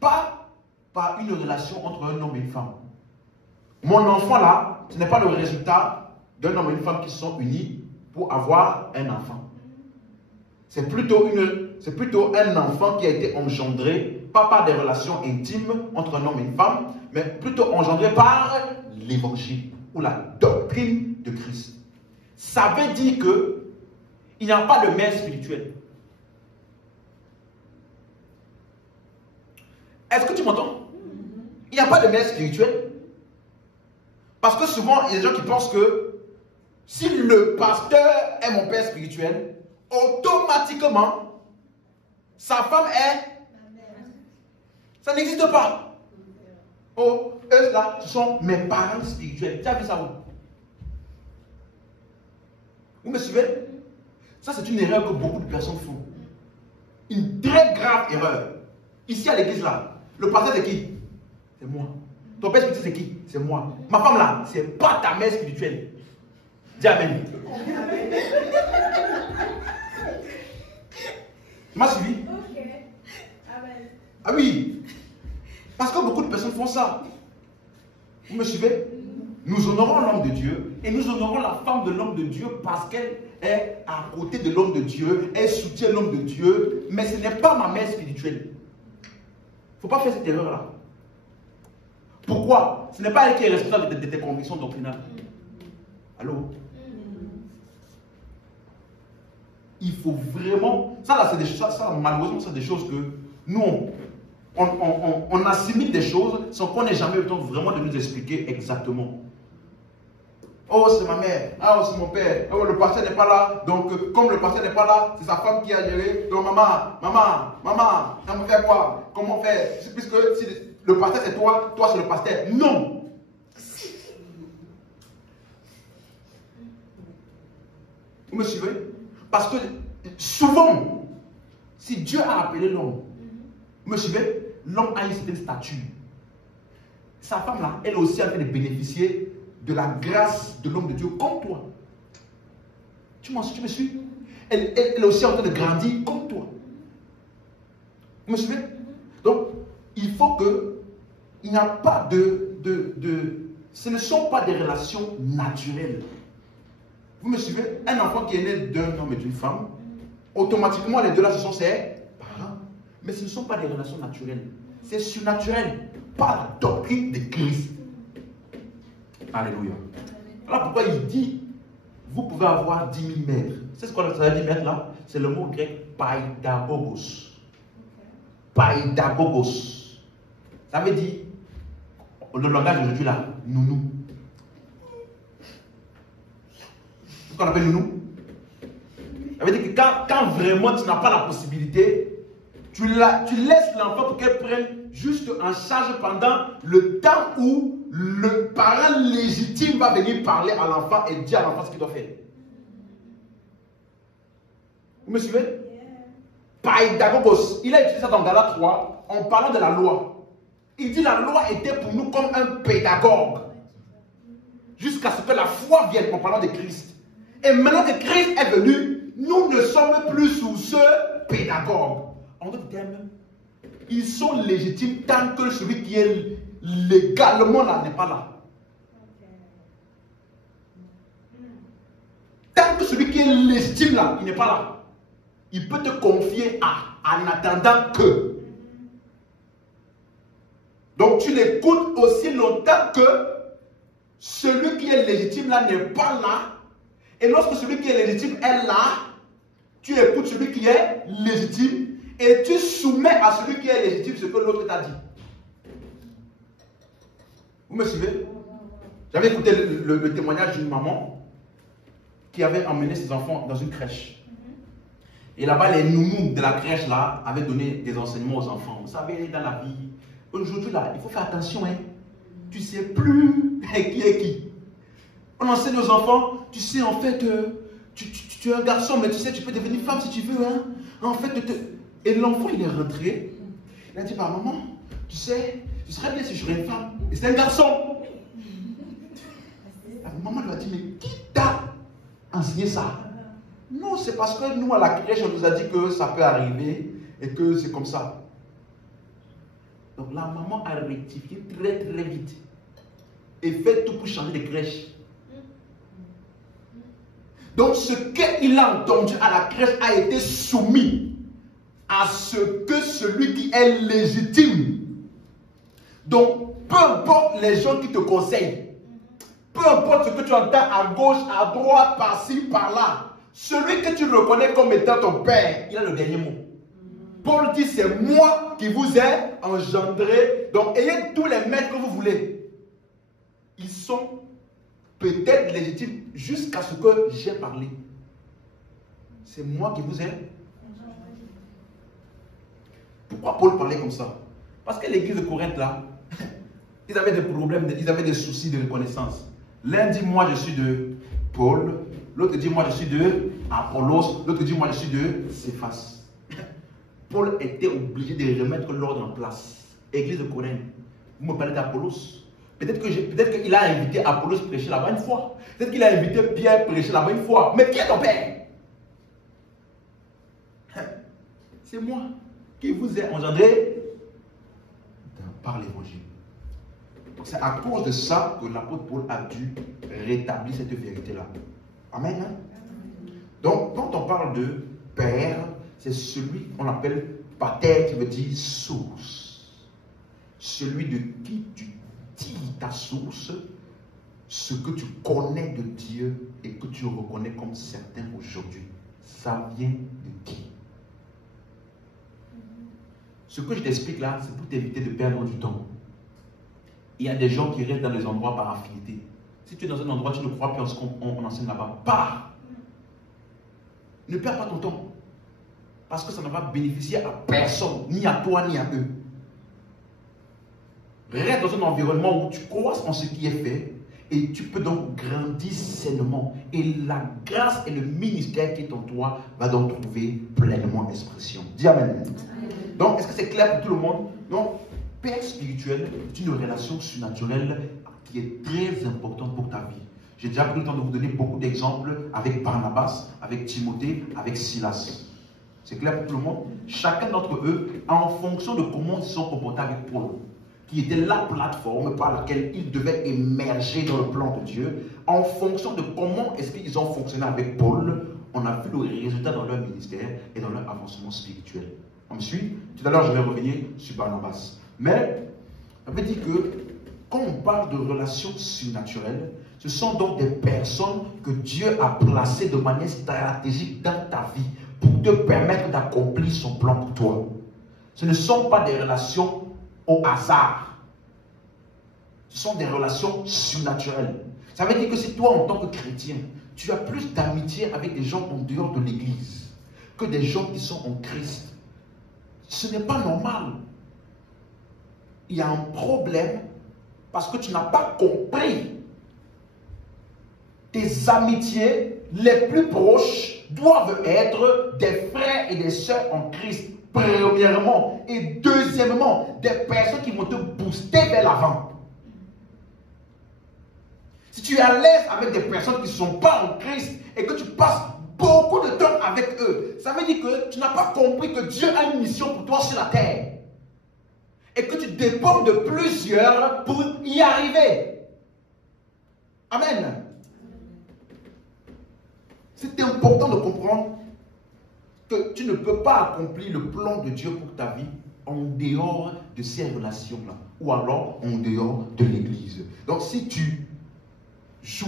Pas par une relation entre un homme et une femme. Mon enfant là, ce n'est pas le résultat d'un homme et une femme qui sont unis pour avoir un enfant. C'est plutôt un enfant qui a été engendré, pas par des relations intimes entre un homme et une femme, mais plutôt engendré par l'évangile ou la doctrine de Christ. Ça veut dire qu'il n'y a pas de mère spirituelle. Est-ce que tu m'entends? Il n'y a pas de mère spirituelle. Parce que souvent, il y a des gens qui pensent que si le pasteur est mon père spirituel, automatiquement, sa femme est... Ça n'existe pas. Oh, eux là, ce sont mes parents spirituels. Tu as vu ça où? Vous me suivez? Ça, c'est une erreur que beaucoup de personnes font. Une très grave erreur. Ici à l'église là, le pasteur c'est qui? C'est moi. Ton père spirituel c'est qui? C'est moi. Ma femme là, c'est pas ta mère spirituelle. Dis amen. Tu m'as suivi? Ok. Amen. Ah oui. Parce que beaucoup de personnes font ça. Vous me suivez? Nous honorons l'homme de Dieu et nous honorons la femme de l'homme de Dieu parce qu'elle est à côté de l'homme de Dieu, elle soutient l'homme de Dieu, mais ce n'est pas ma mère spirituelle. Il ne faut pas faire cette erreur-là. Pourquoi? Ce n'est pas elle qui est responsable de tes convictions doctrinales. Allô? Il faut vraiment... Ça, là, c'est des choses, ça, malheureusement, c'est des choses que nous, on assimile des choses sans qu'on n'ait jamais eu le temps vraiment de nous expliquer exactement. Oh, c'est ma mère. Ah, oh, c'est mon père. Oh, le pasteur n'est pas là. Donc, comme le pasteur n'est pas là, c'est sa femme qui a géré. Donc, maman, on va faire quoi? Comment faire? Puisque si le pasteur c'est toi, toi c'est le pasteur. Non. Vous me suivez? Parce que souvent, si Dieu a appelé l'homme, vous me suivez? L'homme a une certaine stature. Sa femme là, elle aussi a fait de bénéficier de la grâce de l'homme de Dieu comme toi. Tu me suis? Elle est aussi en train de grandir comme toi. Vous me suivez? Donc, il faut que il n'y a pas ce ne sont pas des relations naturelles. Vous me suivez? Un enfant qui est né d'un homme et d'une femme, automatiquement les deux là, ce sont ses parents. Mais ce ne sont pas des relations naturelles. C'est surnaturel par la doctrine de Christ. Alléluia. Voilà pourquoi il dit, vous pouvez avoir 10 000 mètres. C'est ce qu'on a dit mètres là? C'est le mot grec paidagogos. Paidagogos. Ça veut dire, le langage d'aujourd'hui là, nounou. C'est ce qu'on appelle nounou. Ça veut dire que quand vraiment tu n'as pas la possibilité, tu laisses l'enfant pour qu'elle prenne juste en charge pendant le temps où le parent légitime va venir parler à l'enfant et dire à l'enfant ce qu'il doit faire. Vous me suivez? Paidagogos. Il a utilisé ça dans Galates 3 en parlant de la loi. Il dit la loi était pour nous comme un pédagogue. Jusqu'à ce que la foi vienne en parlant de Christ. Et maintenant que Christ est venu, nous ne sommes plus sous ce pédagogue. En d'autres termes, ils sont légitimes tant que celui qui est légalement là n'est pas là. Tant que celui qui est légitime là, il n'est pas là. Il peut te confier en attendant que. Donc tu l'écoutes aussi longtemps que celui qui est légitime là n'est pas là. Et lorsque celui qui est légitime est là, tu écoutes celui qui est légitime et tu soumets à celui qui est légitime ce que l'autre t'a dit. Vous me suivez? J'avais écouté le témoignage d'une maman qui avait emmené ses enfants dans une crèche. Et là-bas, les nounous de la crèche là avaient donné des enseignements aux enfants. Vous savez, dans la vie, aujourd'hui là, il faut faire attention. Hein. Tu ne sais plus qui est qui. On enseigne aux enfants, tu sais en fait, tu es un garçon, mais tu sais, tu peux devenir femme si tu veux. Hein. En fait, et l'enfant, il est rentré. Il a dit, bah maman, tu sais, ce serait bien si je serais une femme. Et c'est un garçon. La maman lui a dit, mais qui t'a enseigné ça? Non, c'est parce que nous, à la crèche, on nous a dit que ça peut arriver et que c'est comme ça. Donc la maman a rectifié très très vite et fait tout pour changer de crèche. Donc ce qu'il a entendu à la crèche a été soumis à ce que celui qui est légitime. Donc peu importe les gens qui te conseillent, peu importe ce que tu entends à gauche, à droite, par-ci, par-là, celui que tu reconnais comme étant ton père, il a le dernier mot. Paul dit, c'est moi qui vous ai engendré. Donc ayez tous les maîtres que vous voulez. Ils sont peut-être légitimes jusqu'à ce que j'ai parlé. C'est moi qui vous ai. Pourquoi Paul parlait comme ça? Parce que l'église de Corinthe là, ils avaient des problèmes, ils avaient des soucis de reconnaissance. L'un dit, moi je suis de Paul. L'autre dit, moi je suis de Apollos. L'autre dit, moi je suis de Céphas. Paul était obligé de remettre l'ordre en place. Église de Corinthe, vous me parlez d'Apollos. Peut-être qu'il a invité Apollos prêcher là-bas une fois. Peut-être qu'il a invité Pierre prêcher là-bas une fois. Mais qui est ton père? C'est moi qui vous ai engendré par l'évangile. C'est à cause de ça que l'apôtre Paul a dû rétablir cette vérité-là. Amen. Hein? Donc, quand on parle de père, c'est celui qu'on appelle pater, qui veut dire source. Celui de qui tu tires ta source, ce que tu connais de Dieu et que tu reconnais comme certain aujourd'hui. Ça vient de qui? Ce que je t'explique là, c'est pour t'éviter de perdre du temps. Il y a des gens qui restent dans les endroits par affinité. Si tu es dans un endroit, tu ne crois plus en ce qu'on enseigne là-bas, pars. Ne perds pas ton temps. Parce que ça ne va bénéficier à personne, ni à toi, ni à eux. Reste dans un environnement où tu crois en ce qui est fait et tu peux donc grandir sainement. Et la grâce et le ministère qui est en toi va donc trouver pleinement expression. Dis Amen. Donc, est-ce que c'est clair pour tout le monde? Donc, Père spirituel est une relation surnaturelle qui est très importante pour ta vie. J'ai déjà pris le temps de vous donner beaucoup d'exemples avec Barnabas, avec Timothée, avec Silas. C'est clair pour tout le monde? Chacun d'entre eux, en fonction de comment ils se sont comportés avec Paul, qui était la plateforme par laquelle ils devaient émerger dans le plan de Dieu, en fonction de comment est-ce qu'ils ont fonctionné avec Paul, on a vu le résultat dans leur ministère et dans leur avancement spirituel. On me suit? Tout à l'heure, je vais revenir sur Barnabas. Mais, ça veut dire que quand on parle de relations surnaturelles, ce sont donc des personnes que Dieu a placées de manière stratégique dans ta vie pour te permettre d'accomplir son plan pour toi. Ce ne sont pas des relations au hasard. Ce sont des relations surnaturelles. Ça veut dire que si toi, en tant que chrétien, tu as plus d'amitié avec des gens en dehors de l'église que des gens qui sont en Christ, ce n'est pas normal. Il y a un problème parce que tu n'as pas compris. Tes amitiés les plus proches doivent être des frères et des sœurs en Christ, premièrement. Et deuxièmement, des personnes qui vont te booster vers l'avant. Si tu es à l'aise avec des personnes qui ne sont pas en Christ et que tu passes beaucoup de temps avec eux, ça veut dire que tu n'as pas compris que Dieu a une mission pour toi sur la terre. Et que tu dépends de plusieurs pour y arriver. Amen. C'est important de comprendre que tu ne peux pas accomplir le plan de Dieu pour ta vie en dehors de ces relations-là. Ou alors en dehors de l'église. Donc si tu joues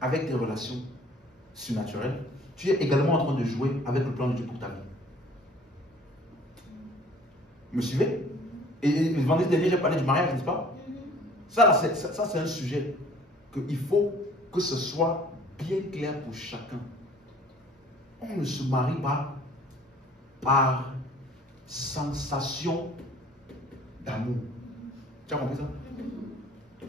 avec tes relations surnaturelles, tu es également en train de jouer avec le plan de Dieu pour ta vie. Vous me suivez? Et vendredi dernier, j'ai parlé du mariage, n'est-ce pas? Ça, c'est un sujet qu'il faut que ce soit bien clair pour chacun. On ne se marie pas par sensation d'amour. Tu as compris ça?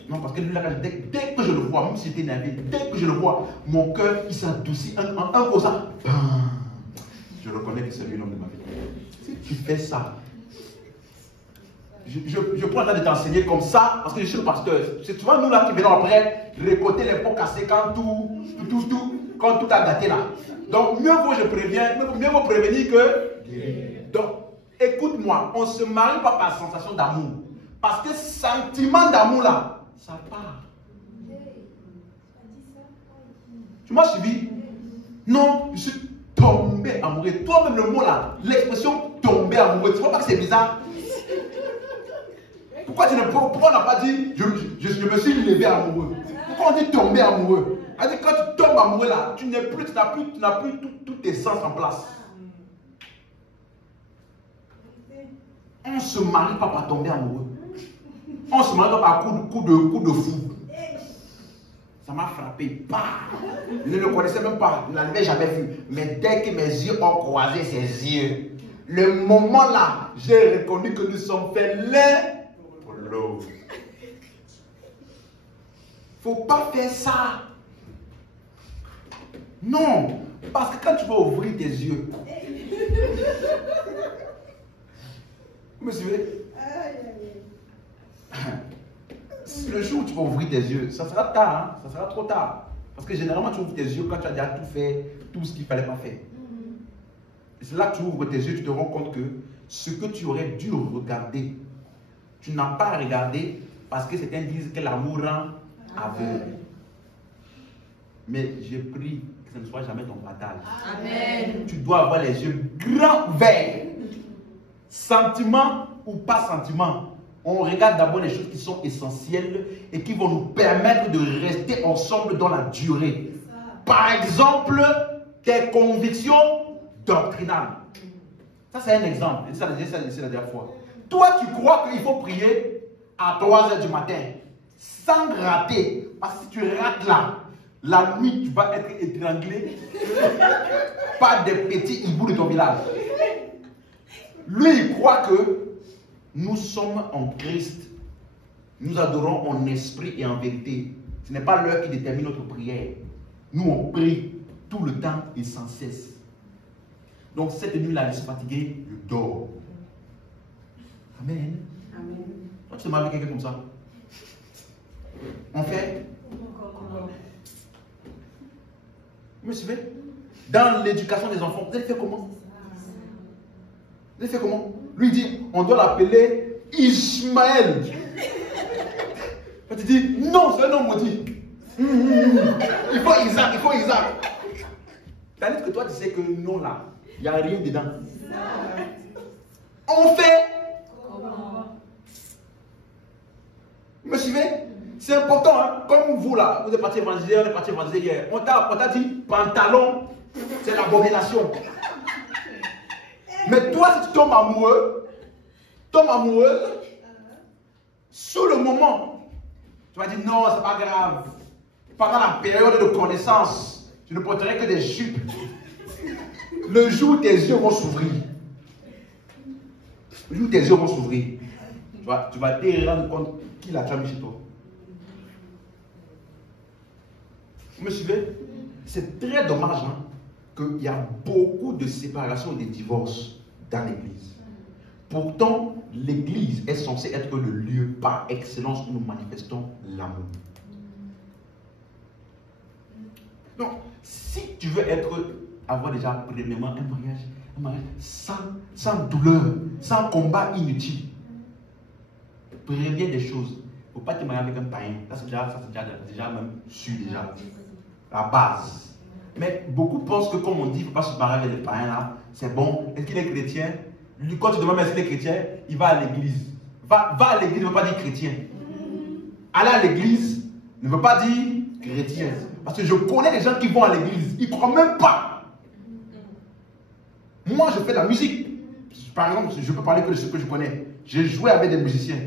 Non, parce que lui, là, dès que je le vois, même si j'étais énervé, dès que je le vois, mon cœur, il s'adoucit un coup ça. Je reconnais que c'est lui l'homme de ma vie. Si tu fais ça, je prends le temps de t'enseigner comme ça, parce que je suis le pasteur. C'est souvent nous là qui venons après récolter les pots cassés quand quand tout a gâté là. Donc mieux vaut je préviens, mieux vaut prévenir que. Donc écoute-moi, on ne se marie pas par sensation d'amour. Parce que sentiment d'amour là, ça part. Tu m'as suivi? Non, je suis tombé amoureux. Toi-même le mot là, l'expression tomber amoureux, tu vois pas que c'est bizarre? Pourquoi on n'a pas dit je me suis levé amoureux? Pourquoi on dit tomber amoureux? C'est-à-dire quand tu tombes amoureux là, tu n'as plus tous tes sens en place. On ne se marie pas par tomber amoureux. On ne se marie pas par coup de fou. Ça m'a frappé. Je ne le connaissais même pas. Je ne l'avais jamais vu. Mais dès que mes yeux ont croisé ses yeux, le moment là, j'ai reconnu que nous sommes faits l'un pour l'autre. Il ne faut pas faire ça. Non. Parce que quand tu vas ouvrir tes yeux, vous me suivez? Le jour où tu vas ouvrir tes yeux, ça sera tard, hein? Ça sera trop tard. Parce que généralement, tu ouvres tes yeux quand tu as déjà tout fait, tout ce qu'il ne fallait pas faire. Et c'est là que tu ouvres tes yeux, tu te rends compte que ce que tu aurais dû regarder, Tu n'as pas regardé parce que certains disent que l'amour rend aveugle. Mais je prie que ce ne soit jamais ton partage. Amen. Tu dois avoir les yeux grands ouverts. Sentiment ou pas sentiment. On regarde d'abord les choses qui sont essentielles et qui vont nous permettre de rester ensemble dans la durée. Par exemple, tes convictions doctrinales. Ça, c'est un exemple. C'est la dernière fois. Toi, tu crois qu'il faut prier à 3 h du matin sans rater. Parce que si tu rates là, la nuit, tu vas être étranglé par des petits hiboux de ton village. Lui, il croit que nous sommes en Christ. Nous adorons en esprit et en vérité. Ce n'est pas l'heure qui détermine notre prière. Nous, on prie tout le temps et sans cesse. Donc, cette nuit-là, je suis fatigué, je dors. Amen. Amen. Toi, tu te maries avec quelqu'un comme ça? On fait? Vous me suivez? Dans l'éducation des enfants, vous allez faire comment? Vous allez faire comment? Lui dit, on doit l'appeler Ismaël. Tu dis, non, c'est un homme maudit. Il faut Isaac, il faut Isaac. Tandis que toi, tu sais que non, là, il n'y a rien dedans. On fait. Vous me suivez? C'est important, hein? Comme vous là, vous êtes parti évangéliser, on est parti évangéliser hier. On t'a dit, pantalon, c'est l'abomination. Mais toi, si tu tombes amoureux, amoureuse, sous le moment, tu vas dire non, c'est pas grave. Pendant la période de connaissance, je ne porterai que des jupes. Le jour où tes yeux vont s'ouvrir, tu vas te rendre compte qu'il a mis chez toi. Vous me suivez? C'est très dommage hein, qu'il y a beaucoup de séparations et de divorces dans l'église. Pourtant, l'église est censée être le lieu par excellence où nous manifestons l'amour. Donc, si tu veux avoir déjà premièrement un mariage sans douleur, sans combat inutile, première des choses, il ne faut pas te marier avec un païen. Ça, c'est déjà même sûr déjà. La base. Mais beaucoup pensent que comme on dit, il ne faut pas se marier avec les païens là, c'est bon. Est-ce qu'il est chrétien? Lui, quand tu demandes est-ce qu'il est chrétien, il va à l'église. Va à l'église ne veut pas dire chrétien. Aller à l'église ne veut pas dire chrétien. Parce que je connais des gens qui vont à l'église, ils ne croient même pas. Moi, je fais de la musique. Par exemple, je peux parler que de ce que je connais. J'ai joué avec des musiciens.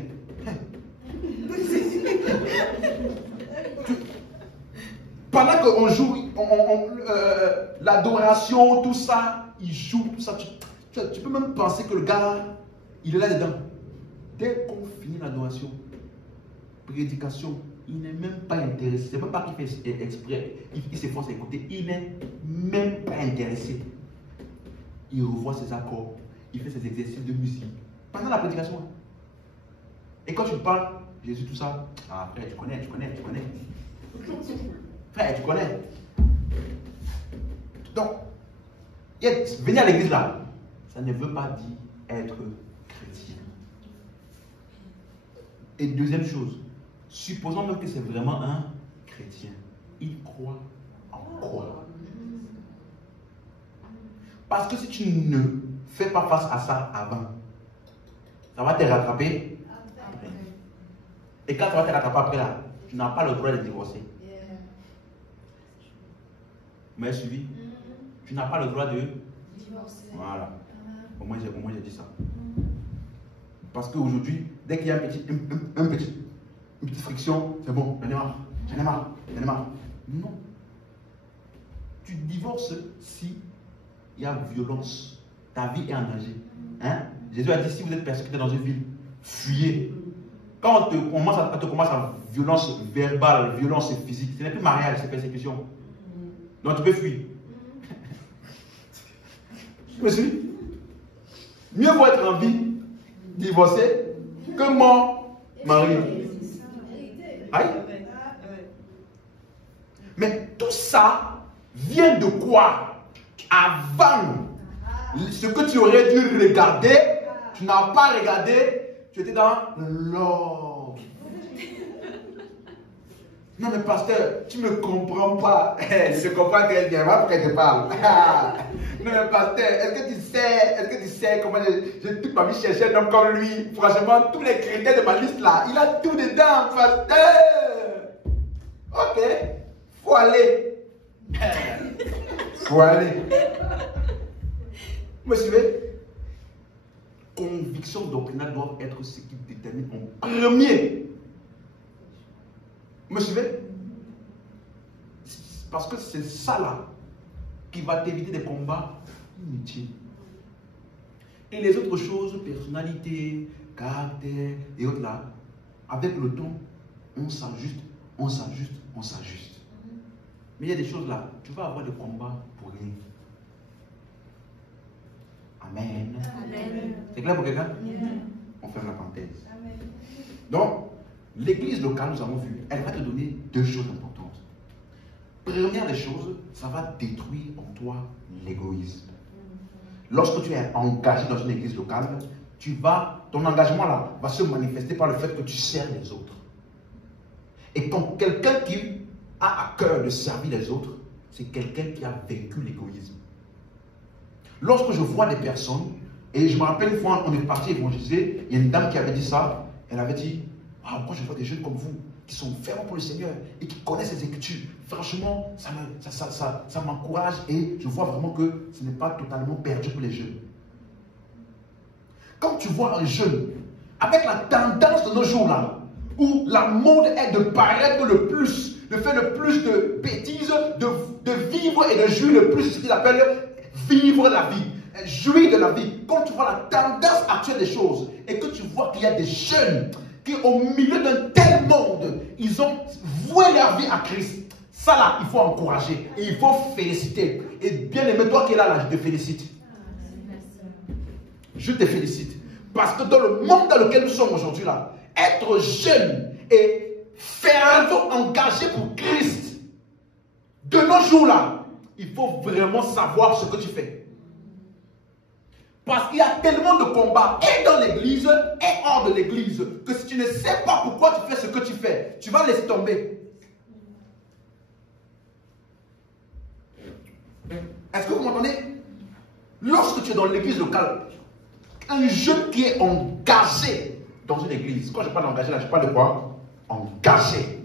Pendant qu'on joue, l'adoration, tout ça, ils jouent, tout ça. Tu peux même penser que le gars, il est là-dedans. Dès qu'on finit l'adoration, prédication, il n'est même pas intéressé. C'est même pas qu'il fait exprès, il s'efforce à écouter. Il n'est même pas intéressé. Il revoit ses accords, il fait ses exercices de musique. Pendant la prédication. Et quand tu parles, Jésus, tout ça, ah frère, tu connais. Frère, tu connais. Donc, venir à l'église là, ça ne veut pas dire être chrétien. Et deuxième chose, supposons même que c'est vraiment un chrétien. Il croit en quoi? Parce que si tu ne fais pas face à ça avant, ça va te rattraper après. Et quand ça va te rattraper après là, tu n'as pas le droit de divorcer. Vous m'avez suivi? Tu n'as pas le droit de divorcer. Voilà. Au moins j'ai dit ça. Parce qu'aujourd'hui, dès qu'il y a une petite friction, c'est bon, j'en ai marre. Non. Tu divorces si il y a violence. Ta vie est en danger. Hein? Jésus a dit, si vous êtes persécuté dans une ville, fuyez. Quand on commence à violence verbale, violence physique, ce n'est plus mariage, c'est persécution. Donc tu peux fuir. Tu me suis? Mieux vaut être en vie, divorcé, que mort, marié. Aïe. Mais tout ça vient de quoi? Avant, ce que tu aurais dû regarder, tu n'as pas regardé, Tu étais dans l'ordre. Non mais pasteur, tu ne me comprends pas. Je comprends très bien, voilà pourquoi je parle. Non mais pasteur, est-ce que tu sais comment j'ai toute ma vie cherché un homme comme lui. Franchement, tous les critères de ma liste là, il a tout dedans, pasteur. Ok, faut aller. Faut aller. Vous me suivez? Convictions doctrinales doivent être ce qui détermine en premier. Vous me suivez? Parce que c'est ça là qui va t'éviter des combats inutiles. Et les autres choses, personnalité, caractère et autres là, avec le temps, on s'ajuste, on s'ajuste, on s'ajuste. Mais il y a des choses là, tu vas avoir des combats pour rien. Amen. Amen. C'est clair pour quelqu'un? On ferme la parenthèse. Amen. Donc, l'église locale, nous avons vu, elle va te donner deux choses importantes. Première des choses, ça va détruire en toi l'égoïsme. Lorsque tu es engagé dans une église locale, ton engagement là va se manifester par le fait que tu sers les autres. Et quand quelqu'un qui a à cœur de servir les autres, c'est quelqu'un qui a vaincu l'égoïsme. Lorsque je vois des personnes, et je me rappelle une fois, on est parti évangéliser, il y a une dame qui avait dit ça, elle avait dit, ah, moi je vois des jeunes comme vous, qui sont fermes pour le Seigneur, et qui connaissent les Écritures. Franchement, ça m'encourage, et je vois vraiment que ce n'est pas totalement perdu pour les jeunes. Quand tu vois un jeune, avec la tendance de nos jours là, où la mode est de paraître le plus, de faire le plus de bêtises, de vivre et de jouir le plus, ce qu'il appelle vivre la vie, jouir de la vie. Quand tu vois la tendance actuelle des choses et que tu vois qu'il y a des jeunes qui au milieu d'un tel monde, ils ont voué leur vie à Christ, ça là, il faut encourager et il faut féliciter. Et bien aimé, toi qui es là, je te félicite. Je te félicite. Parce que dans le monde dans lequel nous sommes aujourd'hui là, être jeune et fervent, engagé pour Christ, de nos jours là, il faut vraiment savoir ce que tu fais. Parce qu'il y a tellement de combats, et dans l'église, et hors de l'église, que si tu ne sais pas pourquoi tu fais ce que tu fais, tu vas laisser tomber. Est-ce que vous m'entendez? Lorsque tu es dans l'église locale, un jeune qui est engagé dans une église, quand je parle d'engagé là, je parle de quoi? Engagé.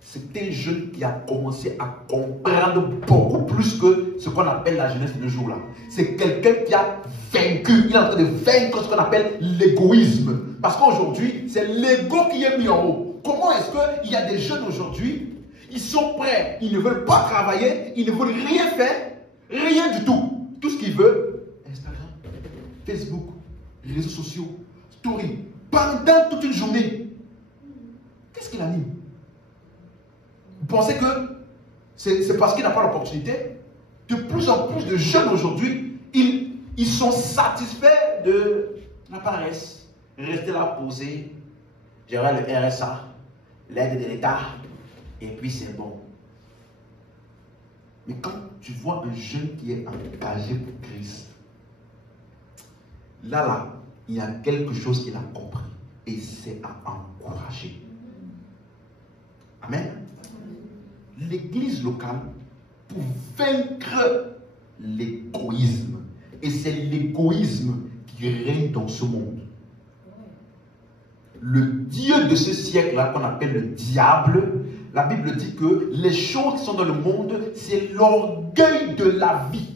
C'est un jeune qui a commencé à comprendre beaucoup plus que ce qu'on appelle la jeunesse de nos jours là. C'est quelqu'un qui a vaincu, il est en train de vaincre ce qu'on appelle l'égoïsme. Parce qu'aujourd'hui, c'est l'ego qui est mis en haut. Comment est-ce qu'il y a des jeunes aujourd'hui, ils sont prêts, ils ne veulent pas travailler, ils ne veulent rien faire, rien du tout. Tout ce qu'ils veulent, Instagram, Facebook, les réseaux sociaux, story, pendant toute une journée. Qu'est-ce qu'il anime? Vous pensez que c'est parce qu'il n'a pas l'opportunité? De plus en plus de jeunes aujourd'hui, ils sont satisfaits de la paresse. Rester là posé, gérer le RSA, l'aide de l'État, et puis c'est bon. Mais quand tu vois un jeune qui est engagé pour Christ, là, il y a quelque chose qu'il a compris. Et c'est à encourager. Amen. L'église locale, pour vaincre l'égoïsme, et c'est l'égoïsme qui règne dans ce monde. Le Dieu de ce siècle-là, qu'on appelle le diable, la Bible dit que les choses qui sont dans le monde, c'est l'orgueil de la vie,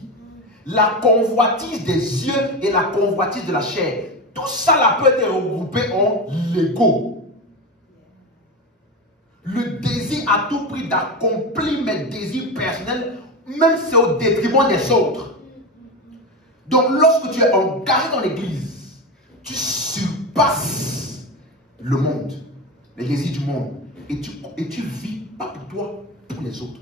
la convoitise des yeux et la convoitise de la chair. Tout ça là peut être regroupé en l'ego. Le désir à tout prix d'accomplir mes désirs personnels, même si c'est au détriment des autres. Donc lorsque tu es engagé dans l'église, tu surpasses le monde, les désirs du monde, et tu vis pas pour toi, pour les autres.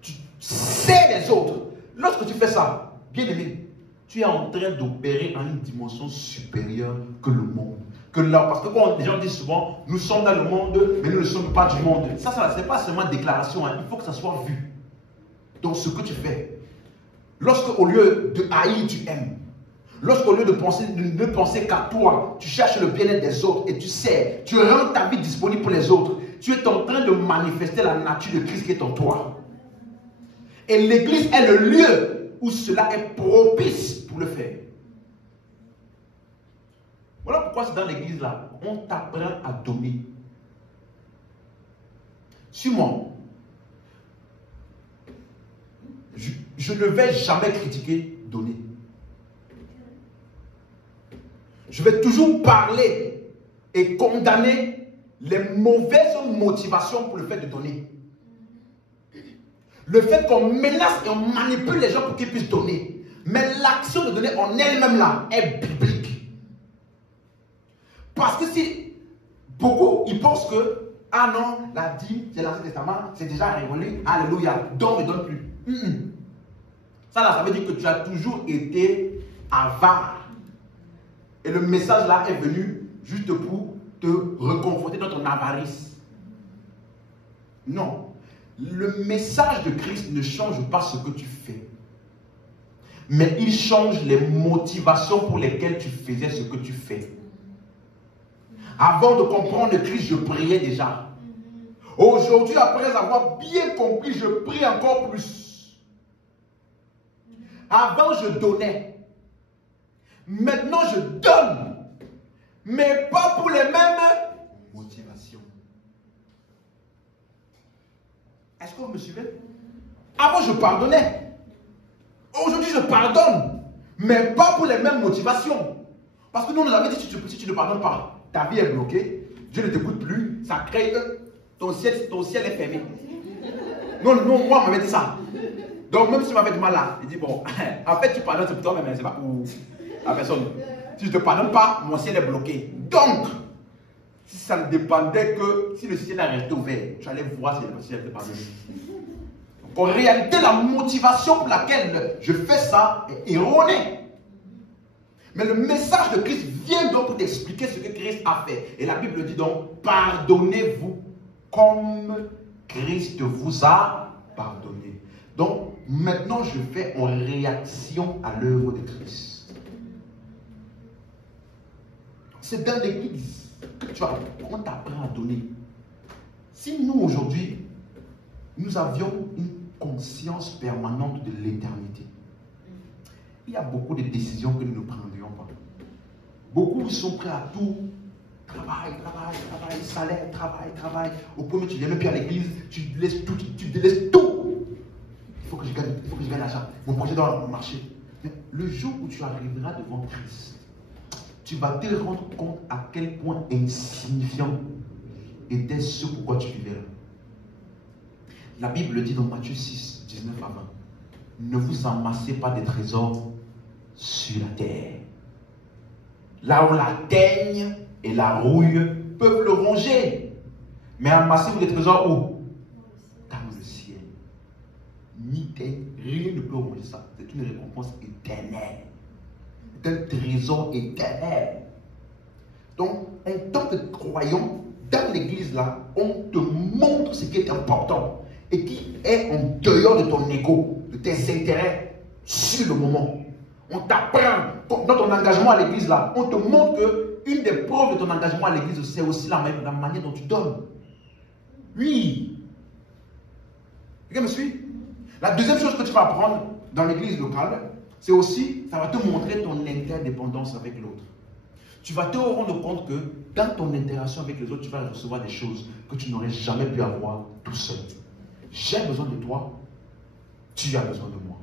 Tu sais les autres. Lorsque tu fais ça, bien aimé, tu es en train d'opérer en une dimension supérieure que le monde. Parce que quand les gens disent souvent, nous sommes dans le monde, mais nous ne sommes pas du monde. Ça ce n'est pas seulement une déclaration, hein. Il faut que ça soit vu dans ce que tu fais. Lorsque au lieu de haïr, tu aimes. Lorsqu'au lieu de ne penser qu'à toi, tu cherches le bien-être des autres et tu sais, tu rends ta vie disponible pour les autres, tu es en train de manifester la nature de Christ qui est en toi. Et l'église est le lieu où cela est propice pour le faire. Voilà pourquoi c'est dans l'église là, on t'apprend à donner. Suis-moi. Je ne vais jamais critiquer donner. Je vais toujours parler et condamner les mauvaises motivations pour le fait de donner. Le fait qu'on menace et on manipule les gens pour qu'ils puissent donner. Mais l'action de donner en elle-même là est biblique. Parce que si beaucoup ils pensent que ah non, la dîme, c'est l'Ancien Testament, c'est déjà révolu, alléluia, donne ne donne plus. Ça là, ça veut dire que tu as toujours été avare. Et le message là est venu juste pour te reconforter dans ton avarice. Non. Le message de Christ ne change pas ce que tu fais. Mais il change les motivations pour lesquelles tu faisais ce que tu fais. Avant de comprendre le Christ, je priais déjà. Aujourd'hui, après avoir bien compris, je prie encore plus. Avant, je donnais. Maintenant, je donne. Mais pas pour les mêmes motivations. Est-ce que vous me suivez? Avant, je pardonnais. Aujourd'hui, je pardonne. Mais pas pour les mêmes motivations. Parce que nous, on nous avait dit, si tu ne pardonnes pas, ta vie est bloquée, Dieu ne t'écoute plus, ça crée ton ciel est fermé. Non, moi, on m'avait dit ça. Donc, même si tu m'avais du mal là, il dit, bon, en fait, tu pardonnes, c'est pour toi, mais c'est pas pour la personne. Si je ne te pardonne pas, mon ciel est bloqué. Donc, si ça ne dépendait que, si le ciel a resté ouvert, tu allais voir si le ciel te pardonne. En réalité, la motivation pour laquelle je fais ça est erronée. Mais le message de Christ vient donc pour t'expliquer ce que Christ a fait. Et la Bible dit donc, pardonnez-vous comme Christ vous a pardonné. Donc, maintenant, je fais en réaction à l'œuvre de Christ. C'est dans l'église que tu vas on t'apprend à donner. Si nous, aujourd'hui, nous avions une conscience permanente de l'éternité, il y a beaucoup de décisions que nous ne prendrions pas. Beaucoup sont prêts à tout. Travail, salaire, travail. Au premier, tu ne viens même plus à l'église, tu délaisses tout, Il faut que je gagne l'argent. Mon projet doit marcher. Mais le jour où tu arriveras devant Christ, tu vas te rendre compte à quel point insignifiant était ce pourquoi tu vivais là. La Bible dit dans Matthieu 6, 19 à 20, ne vous amassez pas des trésors sur la terre. Là où la teigne et la rouille peuvent le ronger. Mais amassez-vous des trésors où? Dans le ciel. Rien ne peut ronger ça. C'est une récompense éternelle. C'est un trésor éternel. Donc, en tant que croyant, dans l'église là, on te montre ce qui est important et qui est en dehors de ton ego, de tes intérêts sur le moment. On t'apprend dans ton engagement à l'église là, on te montre que une des preuves de ton engagement à l'église, c'est aussi la manière dont tu donnes. Oui. Quelqu'un me suit? La deuxième chose que tu vas apprendre dans l'église locale, c'est aussi, ça va te montrer ton interdépendance avec l'autre. Tu vas te rendre compte que dans ton interaction avec les autres, tu vas recevoir des choses que tu n'aurais jamais pu avoir tout seul. J'ai besoin de toi, tu as besoin de moi.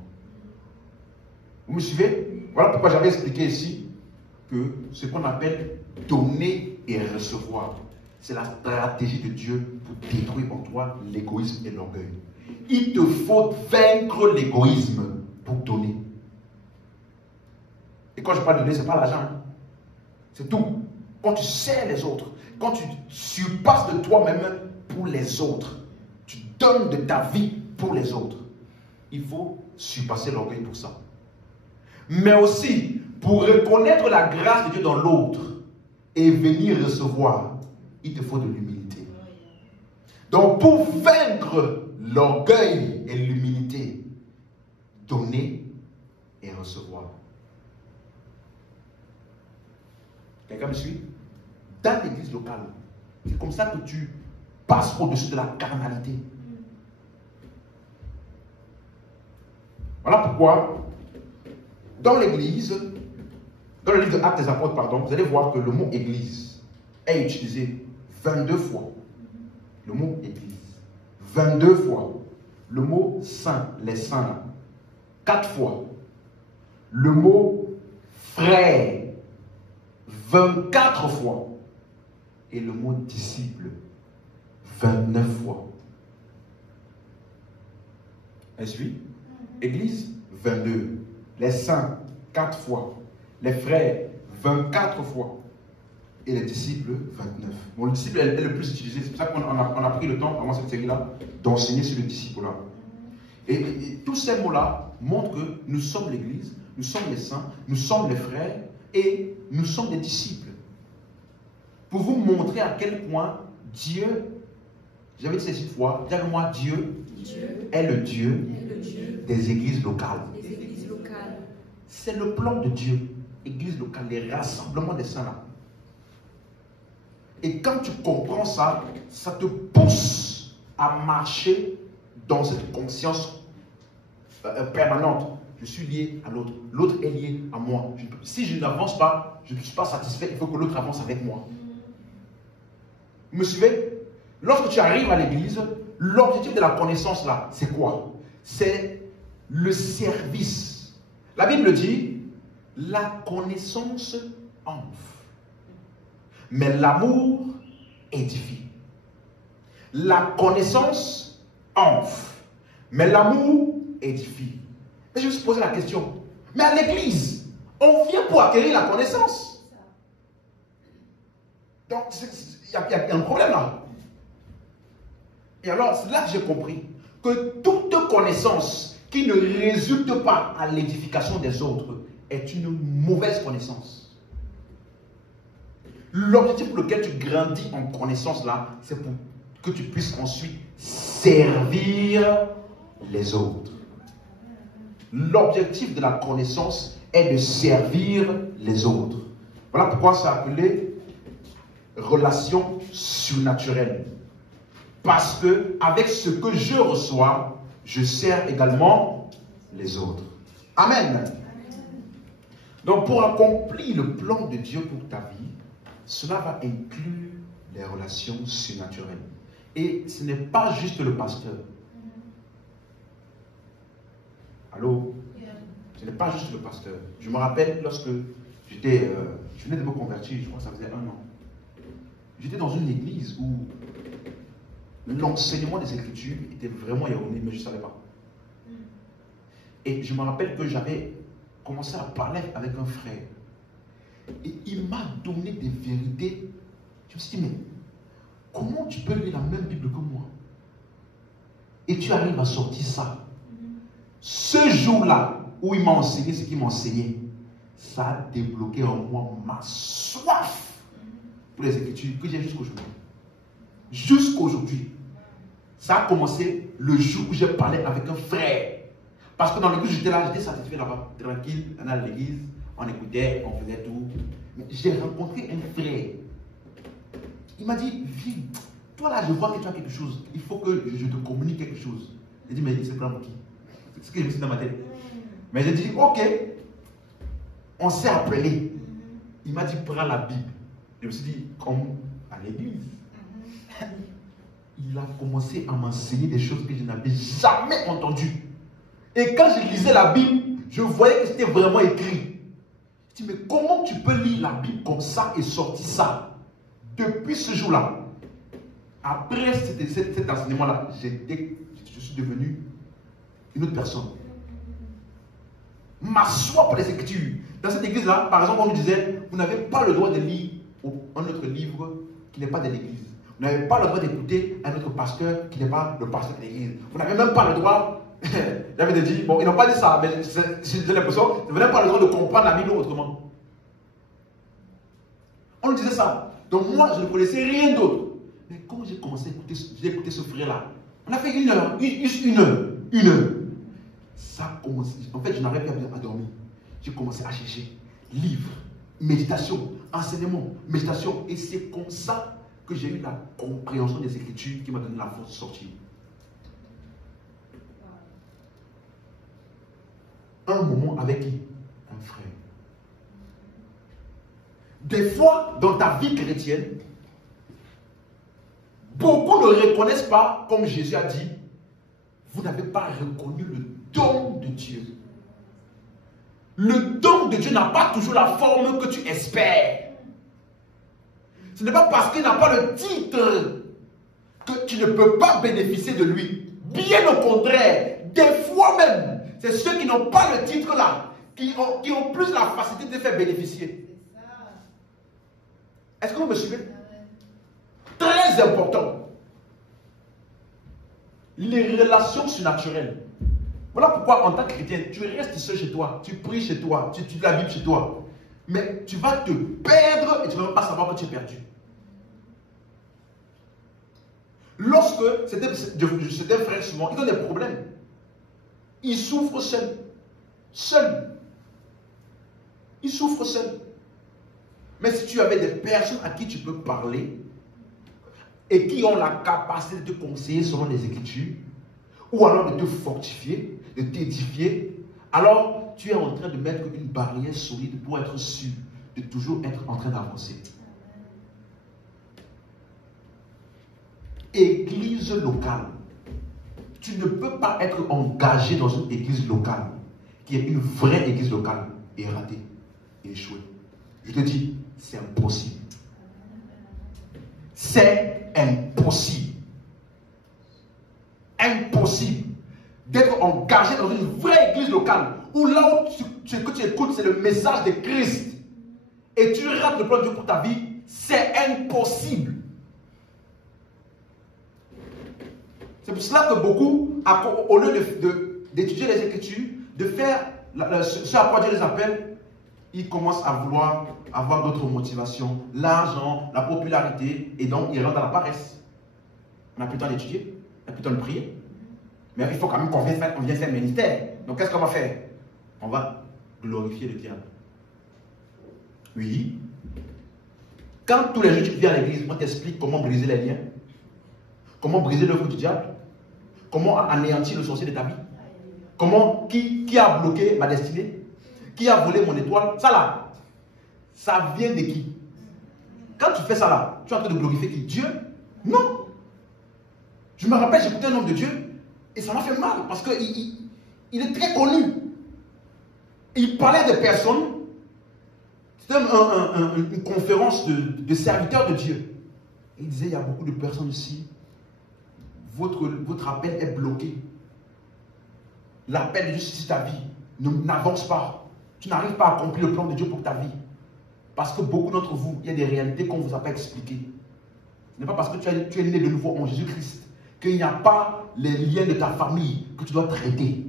Vous me suivez? Voilà pourquoi j'avais expliqué ici que ce qu'on appelle donner et recevoir, c'est la stratégie de Dieu pour détruire en toi l'égoïsme et l'orgueil. Il te faut vaincre l'égoïsme pour donner. Et quand je parle de donner, ce n'est pas l'argent. C'est tout. Quand tu sers les autres, quand tu surpasses de toi-même pour les autres, tu donnes de ta vie pour les autres. Il faut surpasser l'orgueil pour ça. Mais aussi, pour reconnaître la grâce de Dieu dans l'autre et venir recevoir, il te faut de l'humilité. Donc, pour vaincre l'orgueil et l'humilité, donner et recevoir. Quelqu'un me suit? Dans l'église locale, c'est comme ça que tu passes au-dessus de la carnalité. Voilà pourquoi, dans l'église, dans le livre de Actes des Apôtres, pardon, vous allez voir que le mot église est utilisé 22 fois. Le mot église. 22 fois. Le mot saint, les saints là. 4 fois. Le mot frère. 24 fois. Et le mot disciple. 29 fois. Est-ce oui? Église, 22. Les saints, 4 fois. Les frères, 24 fois. Et les disciples, 29. Bon, le disciple est le plus utilisé. C'est pour ça qu'on a pris le temps, pendant cette série-là, d'enseigner sur le disciple-là. Et tous ces mots-là montrent que nous sommes l'Église, nous sommes les saints, nous sommes les frères et nous sommes des disciples. Pour vous montrer à quel point Dieu, j'avais dit cette fois, dis avec moi, Dieu est le Dieu des églises locales. C'est le plan de Dieu. Église locale, les rassemblements des saints là. Et quand tu comprends ça, ça te pousse à marcher dans cette conscience permanente. Je suis lié à l'autre. L'autre est lié à moi. Si je n'avance pas, je ne suis pas satisfait. Il faut que l'autre avance avec moi. Vous me suivez? Lorsque tu arrives à l'église, l'objectif de la connaissance là, c'est quoi? C'est le service. La Bible dit, la connaissance enfle, mais l'amour édifie. La connaissance enfle, mais l'amour édifie. Et je me suis posé la question, mais à l'église, on vient pour acquérir la connaissance. Donc, il y a un problème là. Et alors, c'est là que j'ai compris que toute connaissance qui ne résulte pas à l'édification des autres est une mauvaise connaissance. L'objectif pour lequel tu grandis en connaissance là, c'est pour que tu puisses ensuite servir les autres. L'objectif de la connaissance est de servir les autres. Voilà pourquoi c'est appelé relation surnaturelle. Parce que avec ce que je reçois, je sers également les autres. Amen. Donc pour accomplir le plan de Dieu pour ta vie, cela va inclure les relations surnaturelles. Et ce n'est pas juste le pasteur. Allô? Ce n'est pas juste le pasteur. Je me rappelle lorsque je venais de me convertir, je crois que ça faisait 1 an. J'étais dans une église où l'enseignement des Écritures était vraiment erroné, mais je ne savais pas. Et je me rappelle que j'avais commencé à parler avec un frère. Et il m'a donné des vérités. Je me suis dit, mais comment tu peux lire la même Bible que moi? Et tu arrives à sortir ça. Ce jour-là, où il m'a enseigné ce qu'il m'a enseigné, ça a débloqué en moi ma soif pour les Écritures que j'ai jusqu'aujourd'hui. Jusqu'aujourd'hui. Ça a commencé le jour où j'ai parlé avec un frère. Parce que dans l'église, j'étais là, j'étais satisfait là-bas, tranquille, on allait à l'église, on écoutait, on faisait tout. Mais j'ai rencontré un frère. Il m'a dit, viens, toi là, je vois que tu as quelque chose. Il faut que je te communique quelque chose. J'ai dit, mais c'est pas qui? C'est ce que je me suis dit dans ma tête. Mais j'ai dit, ok, on s'est appelé. Il m'a dit, prends la Bible. Je me suis dit, comme à l'église. Il a commencé à m'enseigner des choses que je n'avais jamais entendues. Et quand je lisais la Bible, je voyais que c'était vraiment écrit. Je dis, mais comment tu peux lire la Bible comme ça et sortir ça? Depuis ce jour-là, après cet enseignement-là, je suis devenu une autre personne. M'asseoir pour les Écritures. Dans cette église-là, par exemple, on nous disait, vous n'avez pas le droit de lire un autre livre qui n'est pas de l'église. Vous n'avez pas le droit d'écouter un autre pasteur qui n'est pas le pasteur de l'église. Vous n'avez même pas le droit, j'avais dit, bon, ils n'ont pas dit ça, mais j'ai l'impression, vous n'avez pas le droit de comprendre la Bible autrement. On nous disait ça. Donc moi, je ne connaissais rien d'autre. Mais quand j'ai commencé à écouter ce frère-là, on a fait 1 heure, une heure. Ça a commencé. En fait, je n'arrivais pas à dormir. J'ai commencé à chercher livres, méditation, enseignement, méditation. Et c'est comme ça que j'ai eu la compréhension des Écritures qui m'a donné la force de sortir. Un moment avec qui? Un frère. Des fois, dans ta vie chrétienne, beaucoup ne reconnaissent pas, comme Jésus a dit, vous n'avez pas reconnu le don de Dieu. Le don de Dieu n'a pas toujours la forme que tu espères. Ce n'est pas parce qu'il n'a pas le titre que tu ne peux pas bénéficier de lui. Bien au contraire, des fois même, c'est ceux qui n'ont pas le titre là, qui ont plus la facilité de faire bénéficier. Est-ce que vous me suivez? Très important. Les relations surnaturelles. Voilà pourquoi en tant que chrétien, tu restes seul chez toi, tu pries chez toi, tu lis la Bible chez toi. Mais tu vas te perdre et tu ne vas même pas savoir que tu es perdu. Lorsque c'était frère souvent, ils ont des problèmes. Ils souffrent seuls. Seuls. Ils souffrent seuls. Mais si tu avais des personnes à qui tu peux parler et qui ont la capacité de te conseiller selon les Écritures, ou alors de te fortifier, de t'édifier, alors tu es en train de mettre une barrière solide pour être sûr de toujours être en train d'avancer. Église locale. Tu ne peux pas être engagé dans une église locale qui est une vraie église locale et rater et échouer. Je te dis, c'est impossible. C'est impossible. Impossible d'être engagé dans une vraie église locale où là où ce que tu écoutes, c'est le message de Christ et tu rates le plan de Dieu pour ta vie. C'est impossible. C'est pour cela que beaucoup, au lieu d'étudier les Écritures, de faire ce à quoi Dieu les appelle, ils commencent à vouloir avoir d'autres motivations, l'argent, la popularité, et donc ils rentrent dans la paresse. On n'a plus le temps d'étudier, on n'a plus le temps de prier. Mais il faut quand même qu'on vienne faire le ministère. Donc qu'est-ce qu'on va faire? On va glorifier le diable. Oui. Quand tous les jours tu viens à l'église, on t'explique comment briser les liens, comment briser l'œuvre du diable, comment anéantir le sorcier de ta vie, comment, qui a bloqué ma destinée, qui a volé mon étoile. Ça là, ça vient de qui? Quand tu fais ça là, tu es en train de glorifier qui? Dieu? Non. Je me rappelle, j'écoutais un homme de Dieu et ça m'a fait mal parce qu'il est très connu. Il parlait de personnes. C'était une conférence de serviteurs de Dieu. Et il disait, il y a beaucoup de personnes ici. Votre appel est bloqué. L'appel de Dieu sur ta vie n'avance pas. Tu n'arrives pas à accomplir le plan de Dieu pour ta vie. Parce que beaucoup d'entre vous, il y a des réalités qu'on ne vous a pas expliquées. Ce n'est pas parce que tu es né de nouveau en Jésus-Christ qu'il n'y a pas les liens de ta famille que tu dois traiter.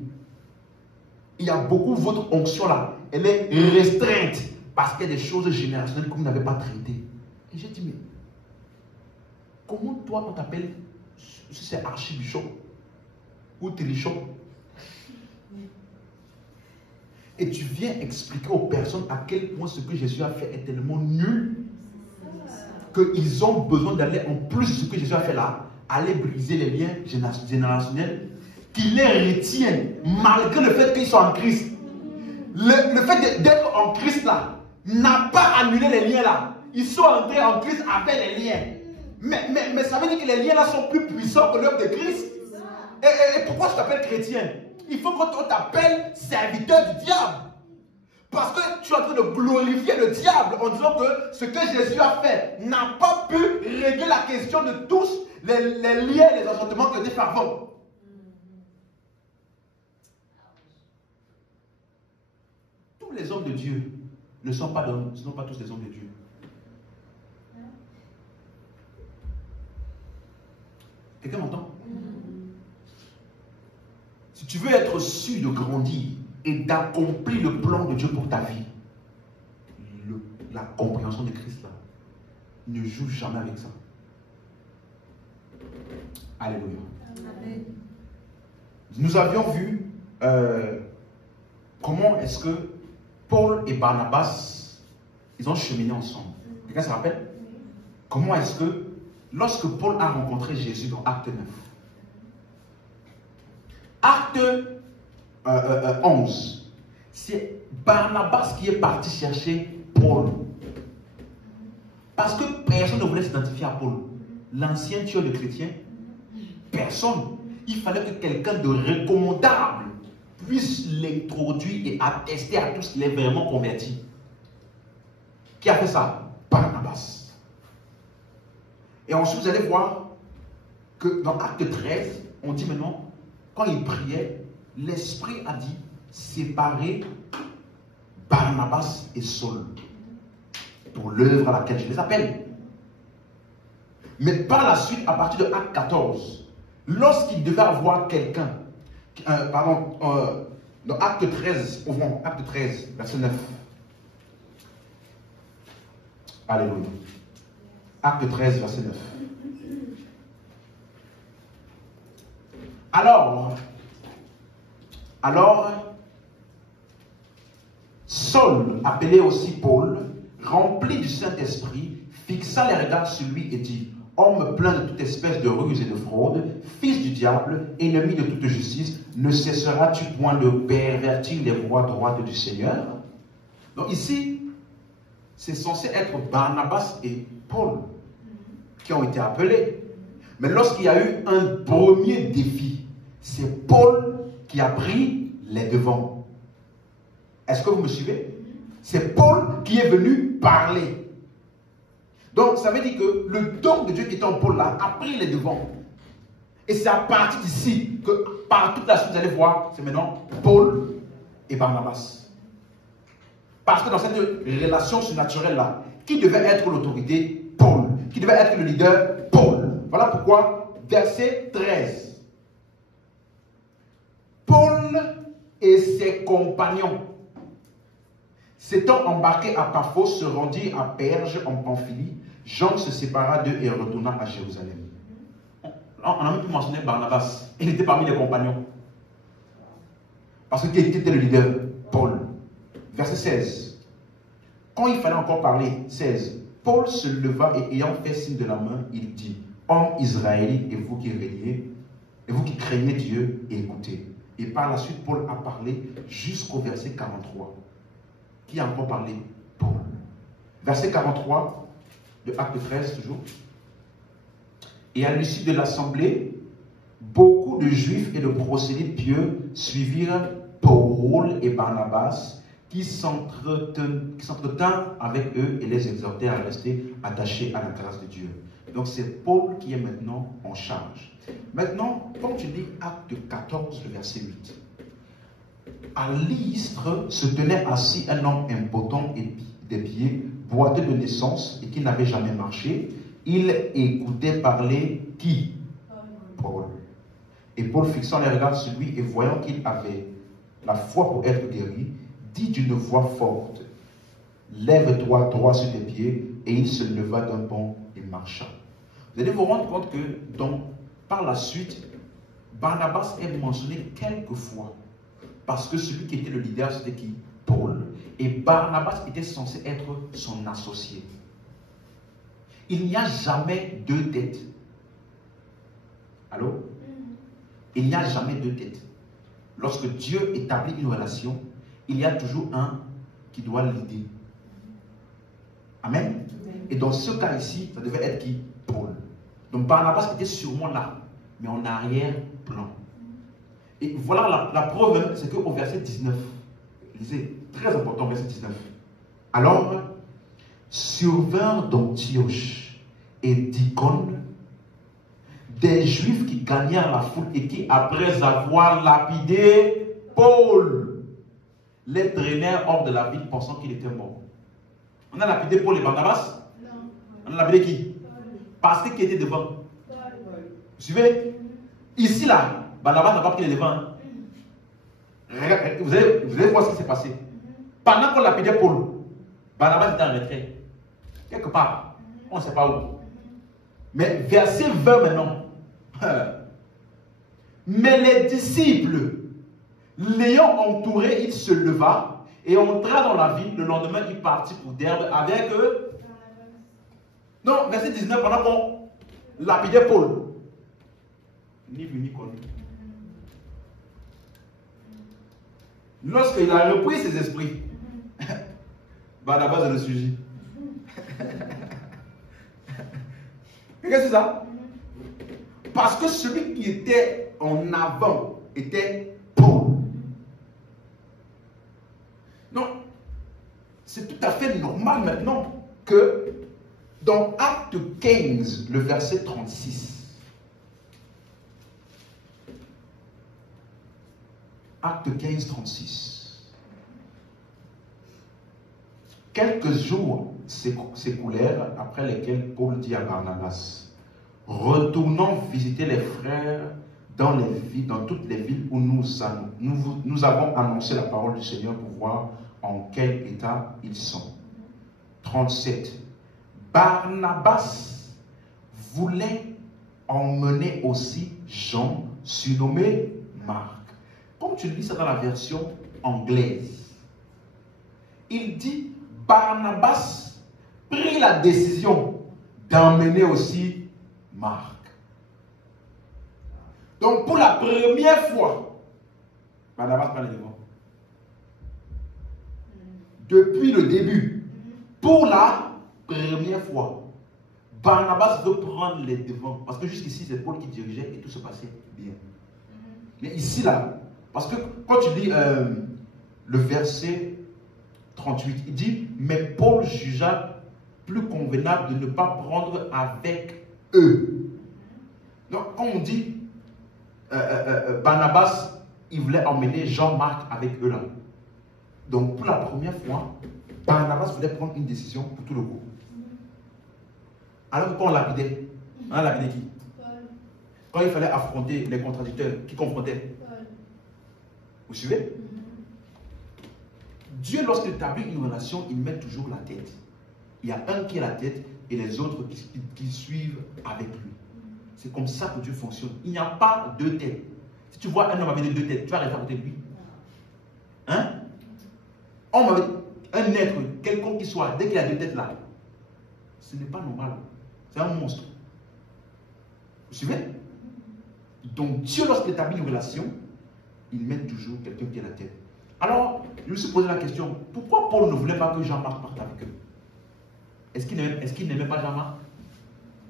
Il y a beaucoup, votre onction là, elle est restreinte parce qu'il y a des choses générationnelles que vous n'avez pas traitées. Et j'ai dit, mais comment toi on t'appelle, si c'est archibishop ou trichon, et tu viens expliquer aux personnes à quel point ce que Jésus a fait est tellement nul qu'ils ont besoin d'aller en plus de ce que Jésus a fait là, aller briser les liens générationnels qui les retiennent malgré le fait qu'ils sont en Christ. Le fait d'être en Christ là n'a pas annulé les liens là. Ils sont entrés en Christ avec les liens. Mais ça veut dire que les liens là sont plus puissants que l'œuvre de Christ. Et pourquoi je t'appelle chrétien? Il faut qu'on t'appelle serviteur du diable. Parce que tu es en train de glorifier le diable en disant que ce que Jésus a fait n'a pas pu régler la question de tous les liens, les enchantements que Dieu fait avant. Tous les hommes de Dieu ne sont pas tous des hommes de Dieu. Quelqu'un m'entend? Si tu veux être sûr de grandir et d'accomplir le plan de Dieu pour ta vie, la compréhension de Christ là, ne joue jamais avec ça. Alléluia. Amen. Nous avions vu comment est-ce que Paul et Barnabas, ils ont cheminé ensemble. Quelqu'un se rappelle? Comment est-ce que, lorsque Paul a rencontré Jésus dans Acte 9, Acte 11, c'est Barnabas qui est parti chercher Paul. Parce que personne ne voulait s'identifier à Paul. L'ancien tueur de chrétiens, personne. Il fallait que quelqu'un de recommandable puisse l'introduire et attester à tous qu'il est vraiment converti. Qui a fait ça? Barnabas. Et ensuite, vous allez voir que dans Acte 13, on dit maintenant, quand il priait, l'Esprit a dit séparer Barnabas et Saul pour l'œuvre à laquelle je les appelle. Mais par la suite, à partir de Acte 14, lorsqu'il devait avoir quelqu'un, dans Acte 13, ouvrons Acte 13, verset 9. Alléluia. Acte 13, verset 9. Alors, Saul, appelé aussi Paul, rempli du Saint-Esprit, fixa les regards sur lui et dit: homme plein de toute espèce de ruse et de fraude, fils du diable, ennemi de toute justice, ne cesseras-tu point de pervertir les voies droites du Seigneur? Donc ici, c'est censé être Barnabas et Paul qui ont été appelés. Mais lorsqu'il y a eu un premier défi, c'est Paul qui a pris les devants. Est-ce que vous me suivez? C'est Paul qui est venu parler. Donc, ça veut dire que le don de Dieu qui était en Paul là a pris les devants. Et c'est à partir d'ici que, par toute la suite, vous allez voir, c'est maintenant Paul et Barnabas. Parce que dans cette relation surnaturelle là, qui devait être l'autorité? Paul. Qui devait être le leader? Paul. Voilà pourquoi, verset 13. Paul et ses compagnons, s'étant embarqués à Paphos, se rendirent à Perge en Pamphylie. Jean se sépara d'eux et retourna à Jérusalem. On a même pu mentionner Barnabas. Il était parmi les compagnons. Parce que qui était le leader? Paul. Verset 16. Quand il fallait encore parler, 16. Paul se leva et ayant fait signe de la main, il dit: hommes israélites, et vous qui régnez, et vous qui craignez Dieu, écoutez. Et par la suite, Paul a parlé jusqu'au verset 43. Qui a encore parlé? Paul. Verset 43 de Acte 13, toujours. Et à l'issue de l'assemblée, beaucoup de juifs et de prosélytes pieux suivirent Paul et Barnabas, qui s'entretinrent avec eux et les exhortaient à rester attachés à la grâce de Dieu. Donc c'est Paul qui est maintenant en charge. Maintenant, quand tu lis Acte 14, le verset 8, à Lystre se tenait assis un homme impotent et des pieds, boiteux de naissance et qui n'avait jamais marché. Il écoutait parler qui? Paul. Et Paul, fixant les regards sur lui et voyant qu'il avait la foi pour être guéri, dit d'une voix forte: lève-toi droit sur tes pieds. Et il se leva d'un bond et marcha. Vous allez vous rendre compte que par la suite, Barnabas est mentionné quelques fois. Parce que celui qui était le leader, c'était qui? Paul. Et Barnabas était censé être son associé. Il n'y a jamais deux têtes. Allô? Il n'y a jamais deux têtes. Lorsque Dieu établit une relation, il y a toujours un qui doit l'aider. Amen? Et dans ce cas ici, ça devait être qui? Paul. Donc Barnabas était sûrement là, mais en arrière-plan. Et voilà la preuve, c'est qu'au verset 19, lisez, très important, verset 19. Alors, survinrent d'Antioche et d'Icône des Juifs qui gagnèrent la foule et qui, après avoir lapidé Paul, les traînèrent hors de la ville pensant qu'il était mort. On a lapidé Paul et Barnabas? Non. On a lapidé qui? Parce qu'il était devant. Vous suivez? Ici, là, Barnabas n'a pas pris les devants. Hein? Vous allez voir ce qui s'est passé. Pendant qu'on lapidait Paul, Barnabas était en retrait. Quelque part. On ne sait pas où. Mais verset 20 maintenant. Mais les disciples, l'ayant entouré, il se leva et entra dans la ville. Le lendemain, il partit pour Derbe avec eux. Non, verset 19, pendant qu'on lapidait Paul. Ni vu ni connu. Lorsqu'il a repris ses esprits, Barnabas est le sujet. Qu'est-ce que c'est ça? Parce que celui qui était en avant était Paul. Donc, c'est tout à fait normal maintenant que dans Acte 15, le verset 36, Acte 15, 36, quelques jours s'écoulèrent après lesquels Paul dit à Barnabas, retournons visiter les frères dans toutes les villes où nous avons annoncé la parole du Seigneur pour voir en quel état ils sont. 37. Barnabas voulait emmener aussi Jean, surnommé Marc. Comme tu lis ça dans la version anglaise, il dit Barnabas prit la décision d'emmener aussi Marc. Donc pour la première fois, Barnabas prend le devant. Depuis le début, pour la première fois, Barnabas veut prendre les devants. Parce que jusqu'ici, c'est Paul qui dirigeait et tout se passait bien. Mais ici, là, parce que quand tu lis le verset 38, il dit, mais Paul jugea plus convenable de ne pas prendre avec eux. Donc, quand on dit Barnabas, il voulait emmener Jean-Marc avec eux là. Donc, pour la première fois, Barnabas voulait prendre une décision pour tout le groupe. Alors que quand on lapidait, on a lapidé qui? Quand il fallait affronter les contradicteurs, qui confrontaient? Vous suivez? Dieu, lorsqu'il établit une relation, il met toujours la tête. Il y a un qui est la tête et les autres qui suivent avec lui. C'est comme ça que Dieu fonctionne. Il n'y a pas deux têtes. Si tu vois un homme avec deux têtes, tu vas rester à côté de lui. Hein? Homme avec un être, quelconque qu'il soit, dès qu'il a deux têtes là, ce n'est pas normal. C'est un monstre. Vous suivez? Donc Dieu, lorsqu'il établit une relation, il met toujours quelqu'un qui a la tête. Alors, je me suis posé la question, pourquoi Paul ne voulait pas que Jean-Marc parte avec eux? Est-ce qu'il n'aimait pas Jean-Marc?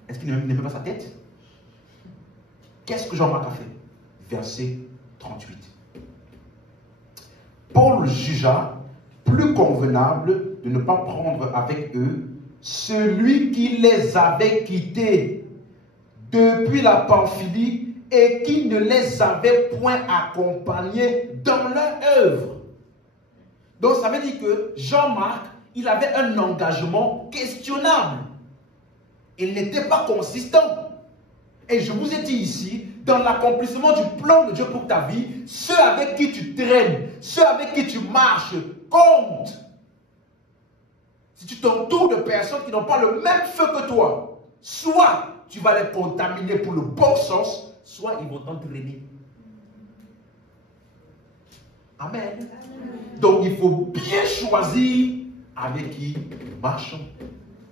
Est-ce qu'il n'aimait pas sa tête? Qu'est-ce que Jean-Marc a fait? Verset 38. Paul jugea plus convenable de ne pas prendre avec eux celui qui les avait quittés depuis la Pamphylie et qui ne les avait point accompagnés dans leur œuvre. Donc ça veut dire que Jean-Marc, il avait un engagement questionnable. Il n'était pas consistant. Et je vous ai dit ici, dans l'accomplissement du plan de Dieu pour ta vie, ceux avec qui tu traînes, ceux avec qui tu marches, comptent. Si tu t'entoures de personnes qui n'ont pas le même feu que toi, soit tu vas les contaminer pour le bon sens, soit ils vont t'entraîner. Amen. Amen. Donc il faut bien choisir avec qui nous marchons.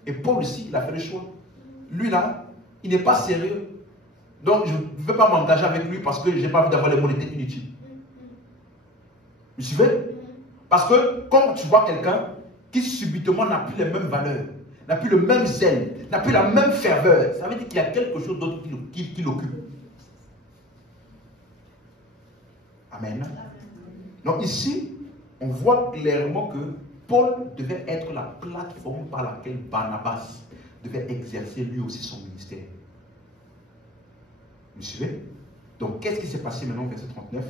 Et Paul aussi, il a fait le choix. Lui là, il n'est pas sérieux. Donc je ne vais pas m'engager avec lui parce que je n'ai pas envie d'avoir les mots inutiles. Vous suivez? Parce que quand tu vois quelqu'un qui subitement n'a plus les mêmes valeurs, n'a plus le même zèle, n'a plus la même ferveur, ça veut dire qu'il y a quelque chose d'autre qui l'occupe. Amen. Donc ici, on voit clairement que Paul devait être la plateforme par laquelle Barnabas devait exercer lui aussi son ministère. Vous suivez? Donc qu'est-ce qui s'est passé maintenant au verset 39?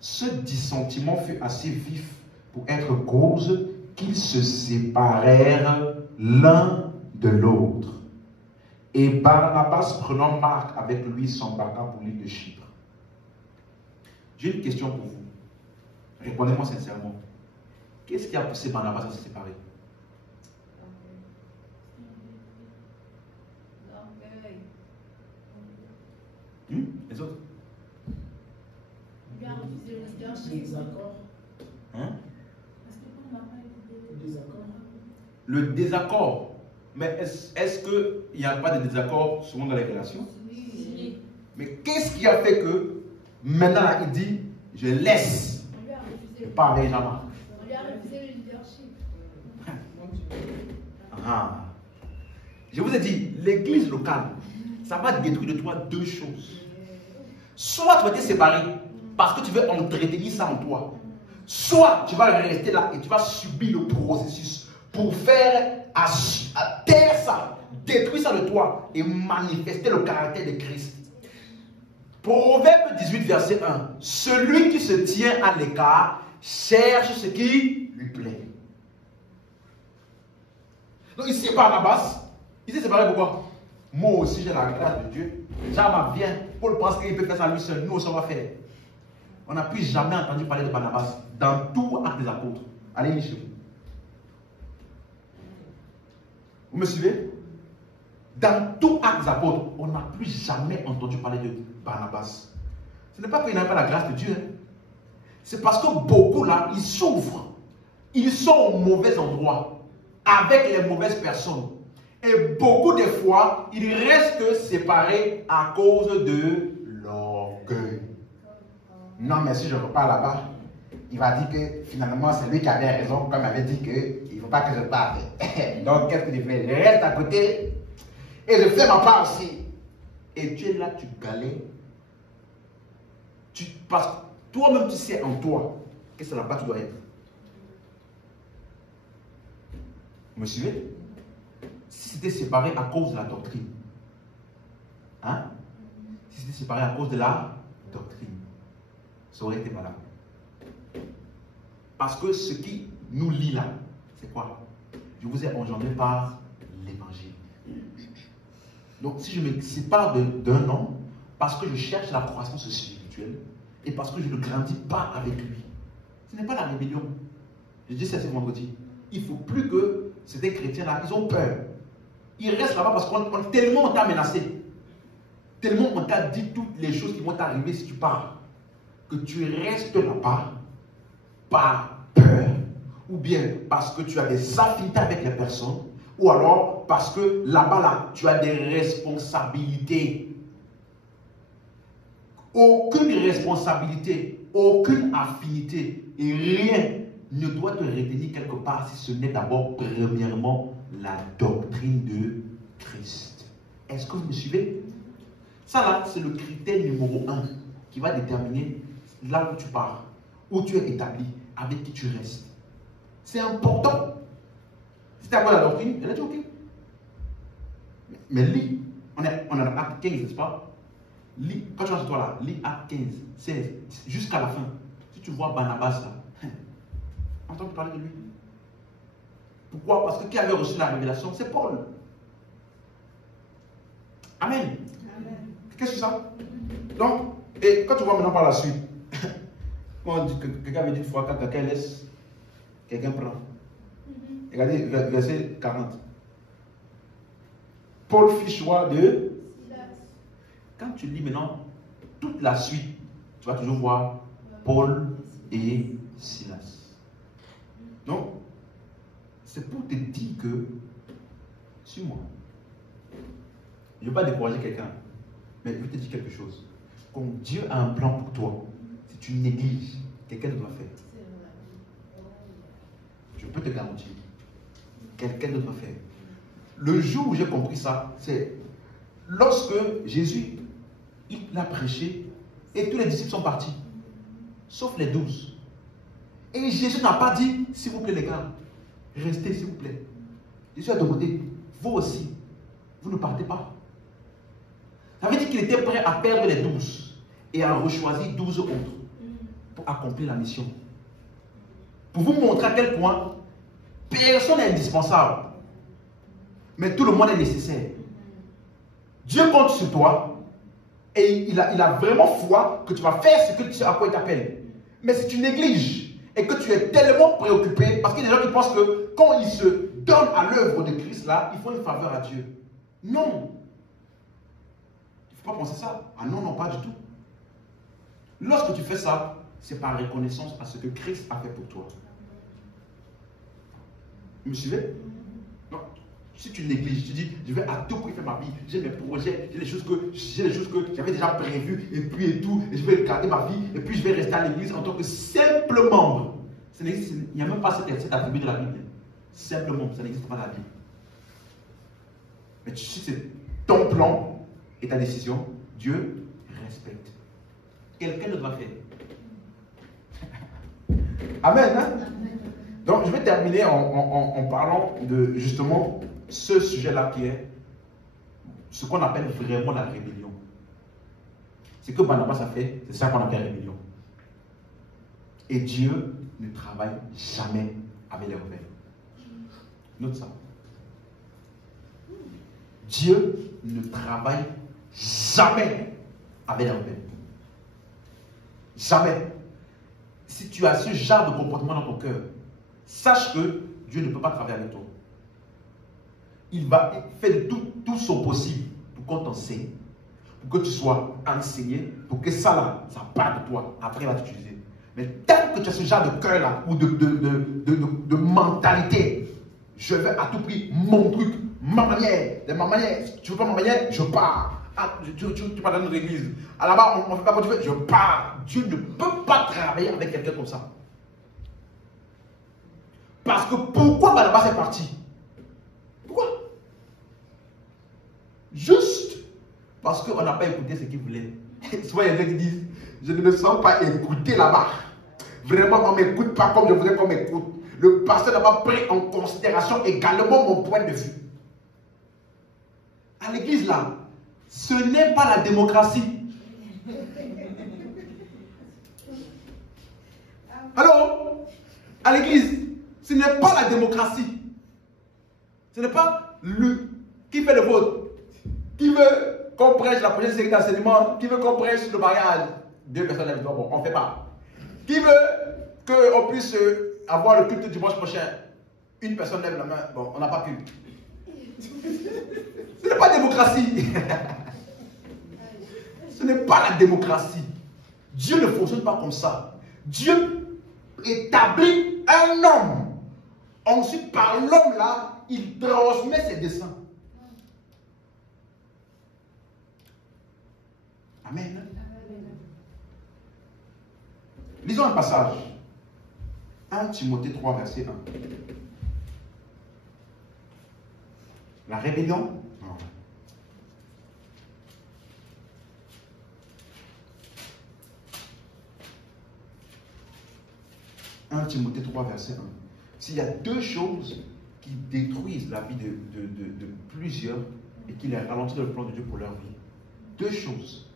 Ce dissentiment fut assez vif pour être cause qu'ils se séparèrent l'un de l'autre. Et Barnabas, prenant Marc avec lui, s'embarqua pour l'île de Chypre. J'ai une question pour vous. Répondez-moi sincèrement. Qu'est-ce qui a poussé Barnabas à se séparer? Les autres? Désaccord. Hein? Désaccord. Le désaccord. Mais est-ce qu'il n'y a pas de désaccord souvent dans les relations? Oui. Mais qu'est-ce qui a fait que maintenant là, il dit je laisse? On lui a refusé. Je parle avec Jean-Marc. On lui a refusé le leadership. Ah. Je vous ai dit, l'église locale, ça va détruire de toi deux choses. Soit tu vas te séparer parce que tu veux entretenir ça en toi. Soit tu vas rester là et tu vas subir le processus pour faire à terre ça, détruire ça de toi et manifester le caractère de Christ. Proverbe 18, verset 1. Celui qui se tient à l'écart cherche ce qui lui plaît. Donc ici, Barnabas, il s'est séparé pourquoi? Moi aussi, j'ai la grâce de Dieu. Jamais vient. Paul pense qu'il peut faire ça lui seul. Nous aussi, on va faire. On n'a plus jamais entendu parler de Barnabas dans tout acte des apôtres. Allez, Michel. Vous me suivez? Dans tout acte des apôtres, on n'a plus jamais entendu parler de Barnabas. Ce n'est pas qu'il n'a pas la grâce de Dieu. Hein. C'est parce que beaucoup là, ils souffrent. Ils sont au mauvais endroit, avec les mauvaises personnes. Et beaucoup de fois, ils restent séparés à cause de l'orgueil. Non, mais si je repars là-bas, il va dire que finalement, c'est lui qui avait raison, comme il avait dit qu'il ne faut pas que je parte. Donc, qu'est-ce que je fais? Je reste à côté et je fais ma part aussi. Et tu es là, tu galères. Parce que toi-même, tu sais en toi que c'est là-bas que tu dois être. Vous me suivez? Si c'était séparé à cause de la doctrine, hein? Si c'était séparé à cause de la doctrine, ça aurait été valable. Parce que ce qui nous lie là, c'est quoi? Je vous ai engendré par l'évangile. Donc si je me sépare d'un homme, parce que je cherche la croissance spirituelle, et parce que je ne grandis pas avec lui, ce n'est pas la rébellion. Je dis ça ce vendredi. Il ne faut plus que ces chrétiens-là, ils ont peur. Ils restent là-bas parce qu'on tellement t'a menacé, tellement on t'a dit toutes les choses qui vont t'arriver si tu pars, que tu restes là-bas par peur, ou bien parce que tu as des affinités avec les personnes, ou alors parce que là-bas, là, tu as des responsabilités. Aucune responsabilité, aucune affinité et rien ne doit te retenir quelque part si ce n'est d'abord, premièrement, la doctrine de Christ. Est-ce que vous me suivez? Ça là, c'est le critère numéro 1 qui va déterminer là où tu pars, où tu es établi, avec qui tu restes. C'est important. Si tu as la doctrine, elle est ok. Mais lis, on est en acte 15, n'est-ce pas? Lis, quand tu vas sur toi là, lis acte 15, 16, jusqu'à la fin. Si tu vois Barnabas là, entends parler de lui. Pourquoi? Parce que qui avait reçu la révélation, c'est Paul. Amen. Qu'est-ce que c'est ça? Donc, et quand tu vois maintenant par la suite, quand on dit que quelqu'un avait dit une fois, quand quelqu'un laisse, quelqu'un prend. Regardez, verset 40. Paul fit choix de... Quand tu lis maintenant toute la suite, tu vas toujours voir Paul et Silas. Donc, c'est pour te dire que, suis-moi. Je ne veux pas décourager quelqu'un, mais je veux te dire quelque chose. Quand Dieu a un plan pour toi, si tu négliges, quelqu'un doit faire. Je peux te garantir. Quelqu'un doit faire. Le jour où j'ai compris ça, c'est lorsque Jésus, il a prêché et tous les disciples sont partis, sauf les 12. Et Jésus n'a pas dit, s'il vous plaît les gars, restez s'il vous plaît. Jésus a demandé, vous aussi, vous ne partez pas. Ça veut dire qu'il était prêt à perdre les 12 et à rechoisir 12 autres pour accomplir la mission. Pour vous montrer à quel point personne n'est indispensable, mais tout le monde est nécessaire. Dieu compte sur toi et il a vraiment foi que tu vas faire ce à quoi il t'appelle. Mais si tu négliges et que tu es tellement préoccupé, parce qu'il y a des gens qui pensent que quand ils se donnent à l'œuvre de Christ là, il faut une faveur à Dieu. Non. Il ne faut pas penser ça. Ah non, non, pas du tout. Lorsque tu fais ça, c'est par reconnaissance à ce que Christ a fait pour toi. Vous me suivez? Non. Si tu négliges, tu dis, je vais à tout prix faire ma vie, j'ai mes projets, j'ai les choses que j'avais déjà prévues, et puis et tout, et je vais garder ma vie, et puis je vais rester à l'église en tant que simple membre. Il n'y a même pas cet attribut de la Bible. Simple membre, ça n'existe pas dans la Bible. Mais si c'est ton plan et ta décision, Dieu respecte. Quelqu'un le doit faire. Amen. Hein? Donc, je vais terminer en parlant de justement ce sujet-là qui est ce qu'on appelle vraiment la rébellion. Ce que Barnabas a fait, c'est ça qu'on appelle la rébellion. Et Dieu ne travaille jamais avec les rebelles. Note ça. Dieu ne travaille jamais avec les rebelles. Jamais. Si tu as ce genre de comportement dans ton cœur, sache que Dieu ne peut pas travailler avec toi. Il va faire tout son possible pour qu'on t'enseigne, pour que tu sois enseigné, pour que ça là, ça parte de toi. Après, il va t'utiliser. Mais tant que tu as ce genre de cœur-là, ou de mentalité, je veux à tout prix mon truc, ma manière, de ma manière. Si tu ne veux pas ma manière, je pars. Ah, tu pars dans notre église. À là-bas, on ne fait pas comme tu veux, je pars. Dieu ne peut pas travailler avec quelqu'un comme ça. Parce que pourquoi Barnabas est parti? Pourquoi? Juste parce qu'on n'a pas écouté ce qu'il voulait. Souvent, il y a des gens qui disent, je ne me sens pas écouté là-bas. Vraiment, on ne m'écoute pas comme je voudrais qu'on m'écoute. Le pasteur n'a pas pris en considération également mon point de vue. À l'église là, ce n'est pas la démocratie. Alors, à l'église, ce n'est pas la démocratie. Ce n'est pas qui fait le vote. Qui veut qu'on prêche la prochaine série d'enseignement, qui veut qu'on prêche le mariage. 2 personnes avec toi, bon, on ne fait pas. Qui veut qu'on puisse avoir le culte dimanche prochain. 1 personne lève la main, bon, on n'a pas pu. Ce n'est pas la démocratie. Ce n'est pas la démocratie. Dieu ne fonctionne pas comme ça. Dieu établit un homme. Ensuite, par l'homme là, il transmet ses desseins. Amen. Lisons un passage. 1 Timothée 3, verset 1. La rébellion. Non. « 1 Timothée 3, verset 1. S'il y a 2 choses qui détruisent la vie de plusieurs et qui les ralentissent dans le plan de Dieu pour leur vie, 2 choses.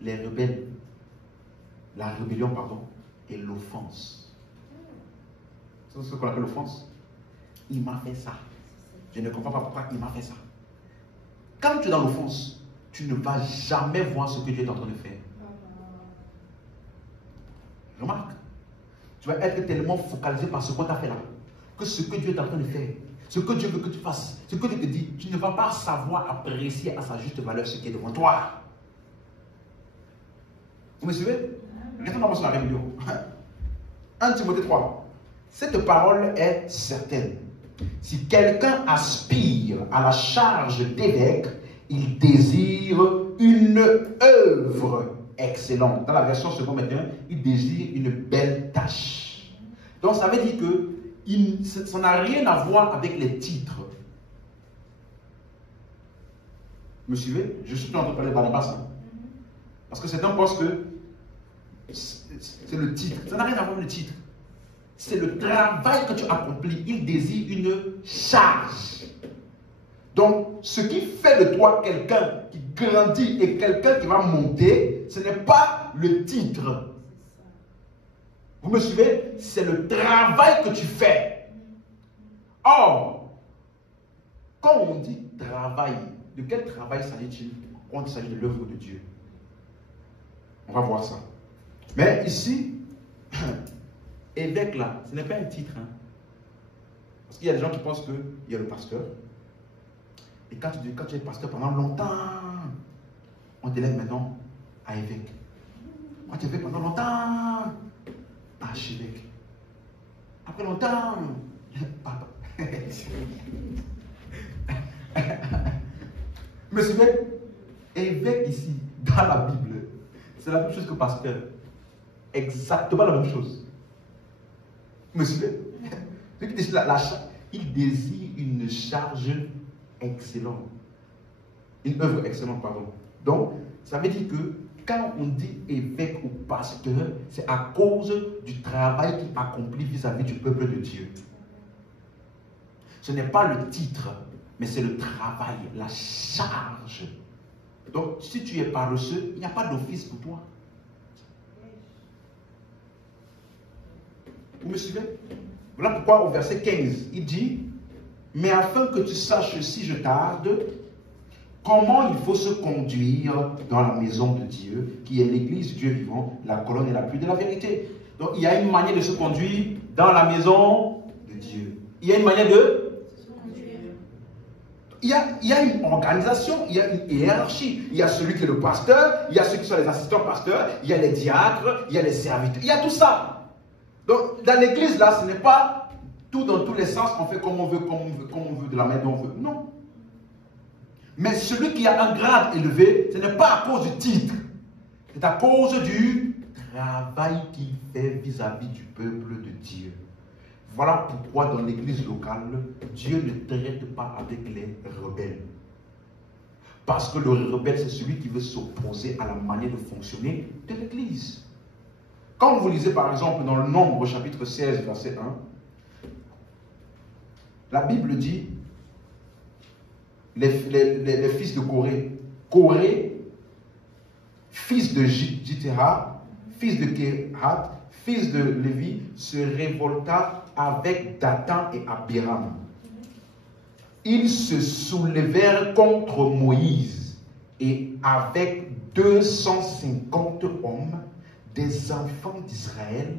Les rebelles, la rébellion, pardon, et l'offense. C'est ce qu'on appelle l'offense. Il m'a fait ça. Je ne comprends pas pourquoi il m'a fait ça. Quand tu es dans l'offense, tu ne vas jamais voir ce que Dieu est en train de faire. Remarque. Tu vas être tellement focalisé par ce qu'on t'a fait là, que ce que Dieu est en train de faire, ce que Dieu veut que tu fasses, ce que Dieu te dit, tu ne vas pas savoir apprécier à sa juste valeur ce qui est devant toi. Vous me suivez? Regardez-moi sur la rébellion. 1 Timothée 3. Cette parole est certaine. Si quelqu'un aspire à la charge d'évêque, il désire une œuvre excellente. Dans la version second maintenant, il désire une belle tâche. Donc ça veut dire que ça n'a rien à voir avec les titres. Vous me suivez? Je suis plus en train de parler de Barnabas. Hein? Parce que certains pensent que c'est le titre. Ça n'a rien à voir avec le titre. C'est le travail que tu accomplis. Il désire une charge. Donc, ce qui fait de toi quelqu'un qui grandit et quelqu'un qui va monter, ce n'est pas le titre. Vous me suivez? C'est le travail que tu fais. Or, quand on dit travail, de quel travail s'agit-il quand il s'agit de l'œuvre de Dieu? On va voir ça. Mais ici, évêque là, ce n'est pas un titre. Hein. Parce qu'il y a des gens qui pensent qu'il y a le pasteur. Et quand tu es pasteur pendant longtemps, on t'élève maintenant à évêque. Quand tu es évêque pendant longtemps, archevêque. Après longtemps, papa. Mais c'est vrai, évêque ici, dans la Bible, c'est la même chose que pasteur. Exactement la même chose. Monsieur, il désire une charge excellente. Une œuvre excellente, pardon. Donc, ça veut dire que quand on dit évêque ou pasteur, c'est à cause du travail qu'il accomplit vis-à-vis du peuple de Dieu. Ce n'est pas le titre, mais c'est le travail, la charge. Donc, si tu es paresseux, il n'y a pas d'office pour toi. Vous me suivez? Voilà pourquoi au verset 15, il dit, « Mais afin que tu saches si je tarde, comment il faut se conduire dans la maison de Dieu, qui est l'église Dieu vivant, la colonne et l'appui de la vérité. » Donc, il y a une manière de se conduire dans la maison de Dieu. Il y a une manière de... Il y a une organisation, il y a une hiérarchie. Il y a celui qui est le pasteur, il y a ceux qui sont les assistants pasteurs, il y a les diacres, il y a les serviteurs. Il y a tout ça. Donc, dans l'église, là, ce n'est pas tout dans tous les sens, on fait comme on veut, de la manière dont on veut. Non. Mais celui qui a un grade élevé, ce n'est pas à cause du titre. C'est à cause du travail qu'il fait vis-à-vis du peuple de Dieu. Voilà pourquoi dans l'église locale, Dieu ne traite pas avec les rebelles. Parce que le rebelle, c'est celui qui veut s'opposer à la manière de fonctionner de l'église. Quand vous lisez par exemple dans le Nombre chapitre 16, verset 1, la Bible dit les fils de Corée. Corée, fils de Jithéra, fils de Kehat, fils de Lévi, se révolta avec Dathan et Abiram. Ils se soulevèrent contre Moïse et avec 250 hommes, des enfants d'Israël,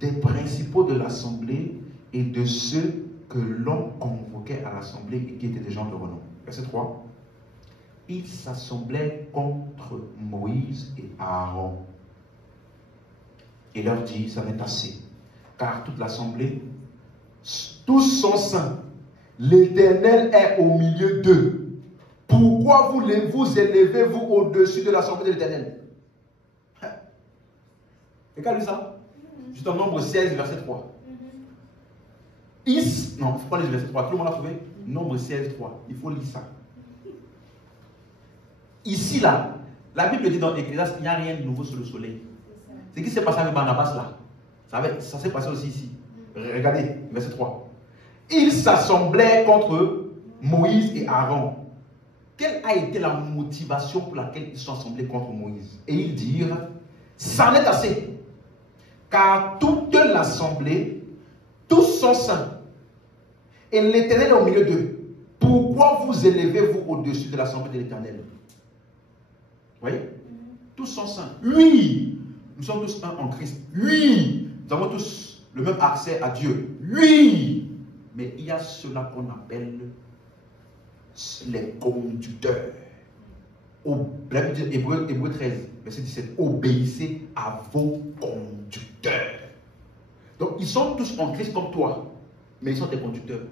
des principaux de l'assemblée et de ceux que l'on convoquait à l'assemblée et qui étaient des gens de renom. Verset 3. Ils s'assemblaient contre Moïse et Aaron et leur dit, ça m'est assez, car toute l'assemblée, tous sont saints. L'Éternel est au milieu d'eux. Pourquoi vous élevez-vous au-dessus de l'assemblée de l'Éternel? Regardez ça. Juste en Nombre 16, verset 3. Non, il ne faut pas lire le verset 3. Tout le monde l'a trouvé? Nombre 16, 3. Il faut lire ça. Ici, là, la Bible dit dans Ecclésiaste, il n'y a rien de nouveau sous le soleil. Ce qui s'est passé avec Barnabas là, ça s'est passé aussi ici. Regardez, verset 3. Ils s'assemblaient contre Moïse et Aaron. Quelle a été la motivation pour laquelle ils sont assemblés contre Moïse? Et ils dirent, ça n'est assez, car toute l'assemblée, tous sont saints, et l'Éternel est au milieu d'eux. Pourquoi vous élevez-vous au-dessus de l'assemblée de l'Éternel? Vous voyez? Tous sont saints. Oui, nous sommes tous un en Christ. Oui, nous avons tous le même accès à Dieu. Oui, mais il y a cela qu'on appelle les conducteurs. La Bible dit, Hébreux 13, verset 17, obéissez à vos conducteurs. Donc, ils sont tous en Christ comme toi, mais ils sont des conducteurs.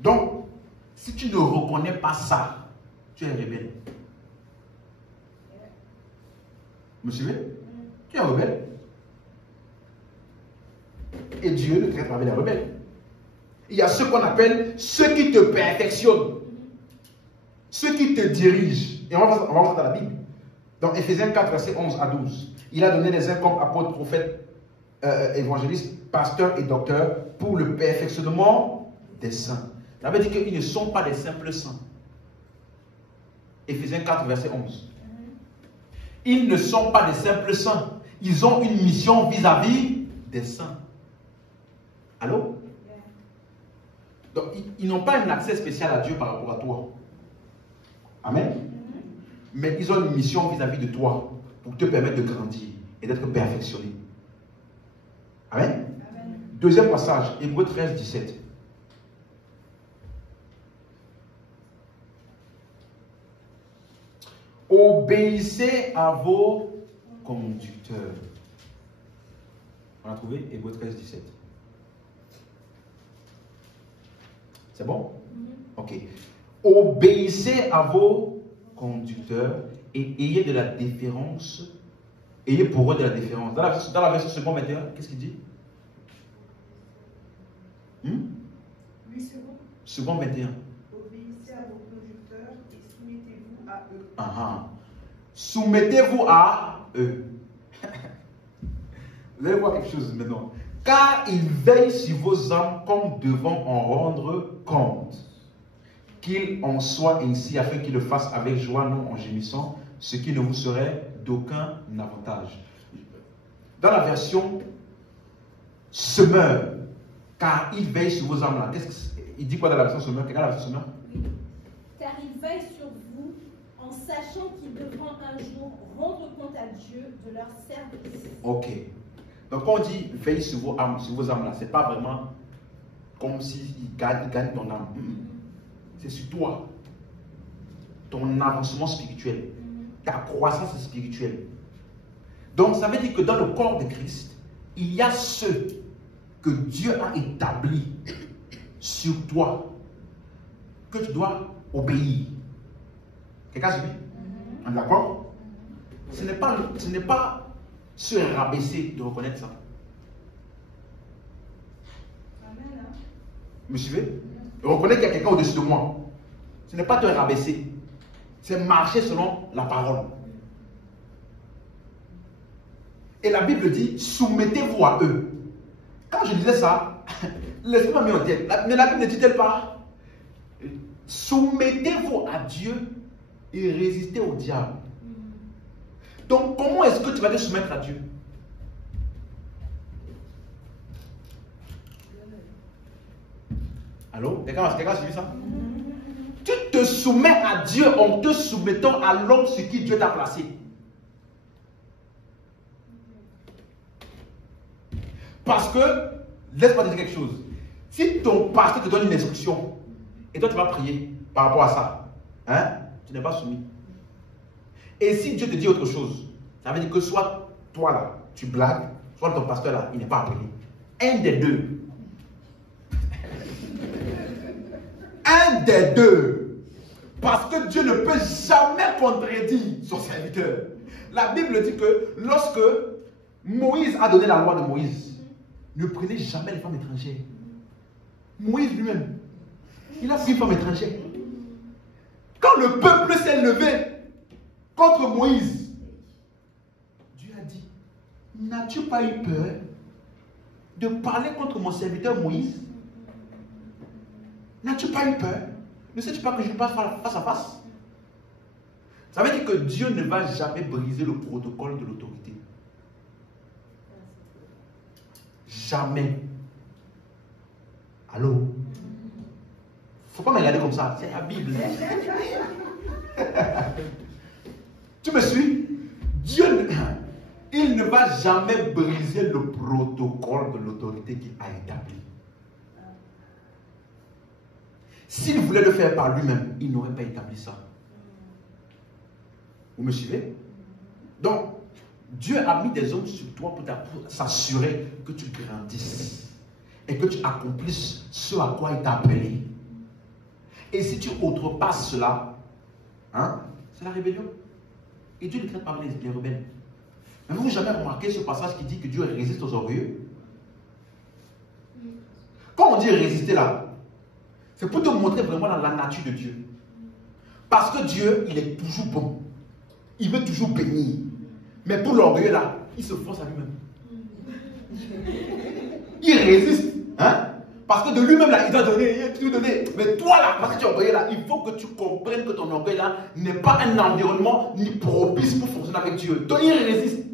Donc, si tu ne reconnais pas ça, tu es rebelle. Vous me suivez? Tu es rebelle. Et Dieu ne traite pas avec les rebelles. Il y a ce qu'on appelle ceux qui te perfectionnent, ceux qui te dirigent. Et on va voir dans la Bible. Dans Ephésiens 4, verset 11 à 12. Il a donné les uns comme apôtres, prophètes, évangélistes, pasteurs et docteurs pour le perfectionnement des saints. Ça veut dire qu'ils ne sont pas des simples saints. Ephésiens 4, verset 11. Ils ne sont pas des simples saints. Ils ont une mission vis-à-vis des saints. Allô? Donc, ils n'ont pas un accès spécial à Dieu par rapport à toi. Amen. Mais ils ont une mission vis-à-vis de toi pour te permettre de grandir et d'être perfectionné. Amen. Amen. Deuxième passage, Hébreux 13, 17. Obéissez à vos conducteurs. On a trouvé Hébreux 13, 17. C'est bon? Ok. Obéissez à vos conducteurs et ayez de la déférence. Ayez pour eux de la déférence. Dans la version seconde 21, qu'est-ce qu'il dit? 8 secondes. Second 21. Obéissez à vos conducteurs et soumettez-vous à eux. Soumettez-vous à eux. Vous allez voir quelque chose maintenant. Car ils veillent sur vos âmes comme devant en rendre compte. Qu'il en soit ainsi afin qu'ils le fassent avec joie, non en gémissant, ce qui ne vous serait d'aucun avantage. Dans la version semeur, car il veille sur vos âmes là. Il dit quoi dans la version semeur? Quelle est la version semeur? Oui. Car il veille sur vous en sachant qu'ils devront un jour rendre compte à Dieu de leur service. Ok. Donc quand on dit veille sur vos âmes là, c'est pas vraiment comme s'il gagne ton âme. C'est sur toi. Ton avancement spirituel. Ta croissance spirituelle. Donc ça veut dire que dans le corps de Christ, il y a ceux que Dieu a établis sur toi, que tu dois obéir. Quelqu'un suit? On est d'accord? Ce n'est pas se rabaisser de reconnaître ça. Amen. Vous me suivez? Reconnaître qu'il y a quelqu'un au-dessus de moi. Ce n'est pas te rabaisser. C'est marcher selon la parole. Et la Bible dit, soumettez-vous à eux. Quand je disais ça, l'esprit m'a mis en tête. Mais la Bible ne dit-elle pas, soumettez-vous à Dieu et résistez au diable. Donc, comment est-ce que tu vas te soumettre à Dieu? Allô? Quelqu'un a suivi ça? Tu te soumets à Dieu en te soumettant à l'homme sur qui Dieu t'a placé. Parce que, laisse-moi te dire quelque chose. Si ton pasteur te donne une instruction, et toi tu vas prier par rapport à ça, hein, tu n'es pas soumis. Et si Dieu te dit autre chose, ça veut dire que soit toi là, tu blagues, soit ton pasteur là, il n'est pas appelé. Un des deux. Un des deux. Parce que Dieu ne peut jamais contredire son serviteur. La Bible dit que lorsque Moïse a donné la loi de Moïse, ne prenez jamais les femmes étrangères. Moïse lui-même, il a pris une femme étrangère. Quand le peuple s'est levé contre Moïse, Dieu a dit, n'as-tu pas eu peur de parler contre mon serviteur Moïse? N'as-tu pas eu peur? Ne sais-tu pas que je passe face à face? Ça veut dire que Dieu ne va jamais briser le protocole de l'autorité. Jamais. Allô? Faut pas me regarder comme ça, c'est la Bible. Tu me suis? Dieu, il ne va jamais briser le protocole de l'autorité qu'il a établi. S'il voulait le faire par lui-même, il n'aurait pas établi ça. Vous me suivez? Donc, Dieu a mis des hommes sur toi pour s'assurer que tu grandisses et que tu accomplisses ce à quoi il t'a appelé. Et si tu outrepasses cela, hein, c'est la rébellion. Et Dieu ne traite pas les rebelles. Mais vous n'avez jamais remarqué ce passage qui dit que Dieu résiste aux orgueilleux? Quand on dit résister là, c'est pour te montrer vraiment la nature de Dieu. Parce que Dieu, il est toujours bon. Il veut toujours bénir. Mais pour l'orgueil là, il se force à lui-même. Il résiste. Hein? Parce que de lui-même là, il doit donner, il doit donner. Mais toi là, parce que tu es orgueilleux là, il faut que tu comprennes que ton orgueil là n'est pas un environnement ni propice pour fonctionner avec Dieu. Donc il résiste.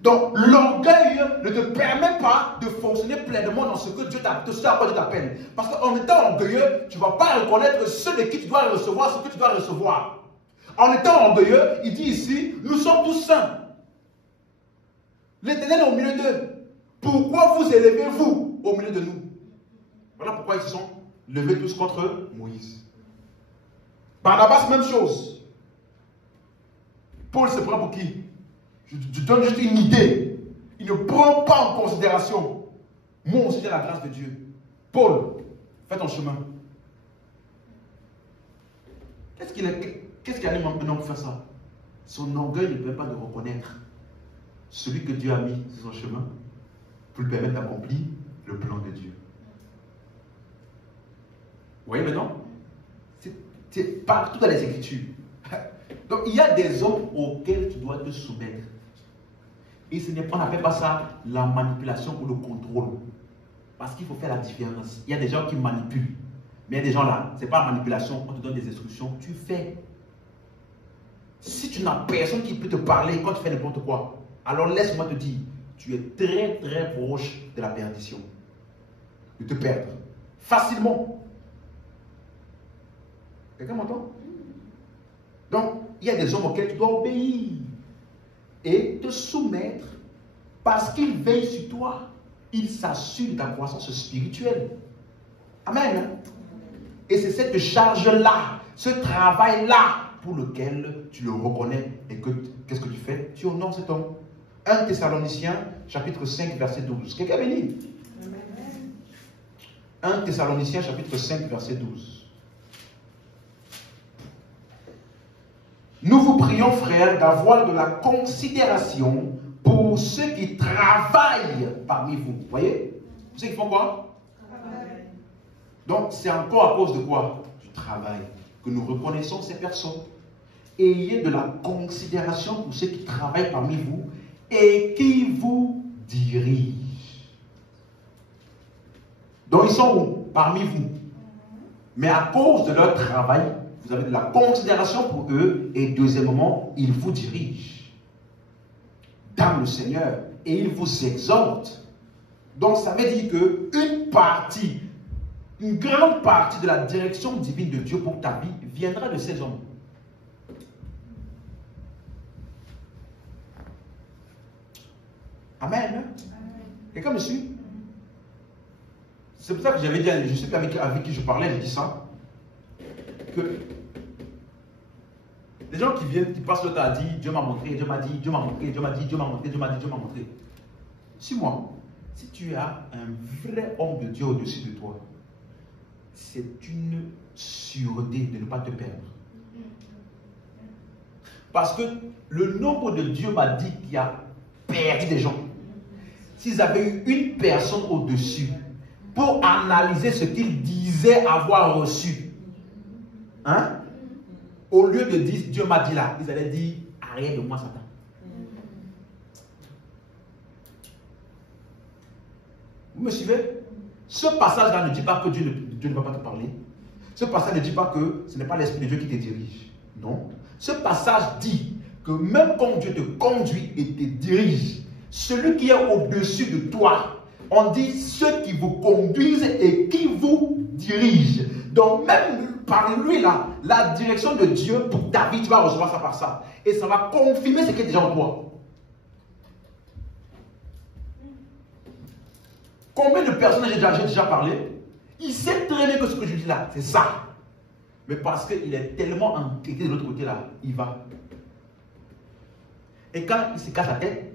Donc l'orgueil ne te permet pas de fonctionner pleinement dans ce que Dieu t'appelle, ce à quoi Dieu t'appelle. Parce qu'en étant orgueilleux, tu ne vas pas reconnaître ceux de qui tu dois recevoir ce que tu dois recevoir. En étant orgueilleux, il dit ici, nous sommes tous saints. L'Éternel est au milieu d'eux. Pourquoi vous élevez-vous au milieu de nous? Voilà pourquoi ils se sont levés tous contre Moïse. Barnabas, même chose. Paul se prend pour qui? Je donne juste une idée. Il ne prend pas en considération. Moi aussi, j'ai la grâce de Dieu. Paul, fais ton chemin. Qu'est-ce qui anime un homme pour faire ça? Son orgueil ne permet pas de reconnaître celui que Dieu a mis sur son chemin pour lui permettre d'accomplir le plan de Dieu. Vous voyez maintenant? C'est partout dans les Écritures. Donc il y a des hommes auxquels tu dois te soumettre. Et on n'appelle pas ça la manipulation ou le contrôle. Parce qu'il faut faire la différence. Il y a des gens qui manipulent. Mais il y a des gens là, ce n'est pas la manipulation, on te donne des instructions, tu fais. Si tu n'as personne qui peut te parler quand tu fais n'importe quoi, alors laisse-moi te dire, tu es très très proche de la perdition. De te perdre. Facilement. Quelqu'un m'entend? Donc, il y a des hommes auxquels tu dois obéir et te soumettre parce qu'ils veillent sur toi. Ils s'assurent de ta croissance spirituelle. Amen. Et c'est cette charge-là, ce travail-là pour lequel tu le reconnais et que qu'est-ce que tu fais? Tu honores cet homme. 1 Thessaloniciens, chapitre 5, verset 12. Quelqu'un béni? 1 Thessaloniciens, chapitre 5, verset 12. Nous vous prions, frères, d'avoir de la considération pour ceux qui travaillent parmi vous. Vous voyez? Ceux qui font quoi? Donc, c'est encore à cause de quoi? Du travail. Que nous reconnaissons ces personnes. Ayez de la considération pour ceux qui travaillent parmi vous et qui vous dirigent. Donc, ils sont où? Parmi vous. Mais à cause de leur travail, vous avez de la considération pour eux et deuxièmement, ils vous dirigent dans le Seigneur et ils vous exhortent. Donc, ça veut dire une grande partie de la direction divine de Dieu pour ta vie viendra de ces hommes. Amen. Quelqu'un me suit? C'est pour ça que j'avais dit, je sais avec qui je parlais, je dis ça, que les gens qui viennent, qui passent le temps à dire, Dieu m'a montré, Dieu m'a dit, Dieu m'a montré, Dieu m'a dit, Dieu m'a montré, Dieu m'a dit, Dieu m'a montré. Suis-moi, si tu as un vrai homme de Dieu au-dessus de toi, c'est une sûreté de ne pas te perdre. Parce que le nombre de Dieu m'a dit qu'il a perdu des gens. S'ils avaient eu une personne au-dessus pour analyser ce qu'ils disaient avoir reçu, hein, au lieu de dire Dieu m'a dit là, ils allaient dire arrête de moi Satan. Vous me suivez? Ce passage-là ne dit pas que Dieu ne va pas te parler. Ce passage ne dit pas que ce n'est pas l'Esprit de Dieu qui te dirige. Non. Ce passage dit que même quand Dieu te conduit et te dirige, celui qui est au-dessus de toi, on dit ceux qui vous conduisent et qui vous dirigent. Donc même par lui là, la direction de Dieu pour ta vie, tu vas recevoir ça par ça. Et ça va confirmer ce qui est déjà en toi. Combien de personnes j'ai déjà parlé? Il sait très bien que ce que je dis là, c'est ça. Mais parce qu'il est tellement entêté de l'autre côté là, il va. Et quand il se casse la tête,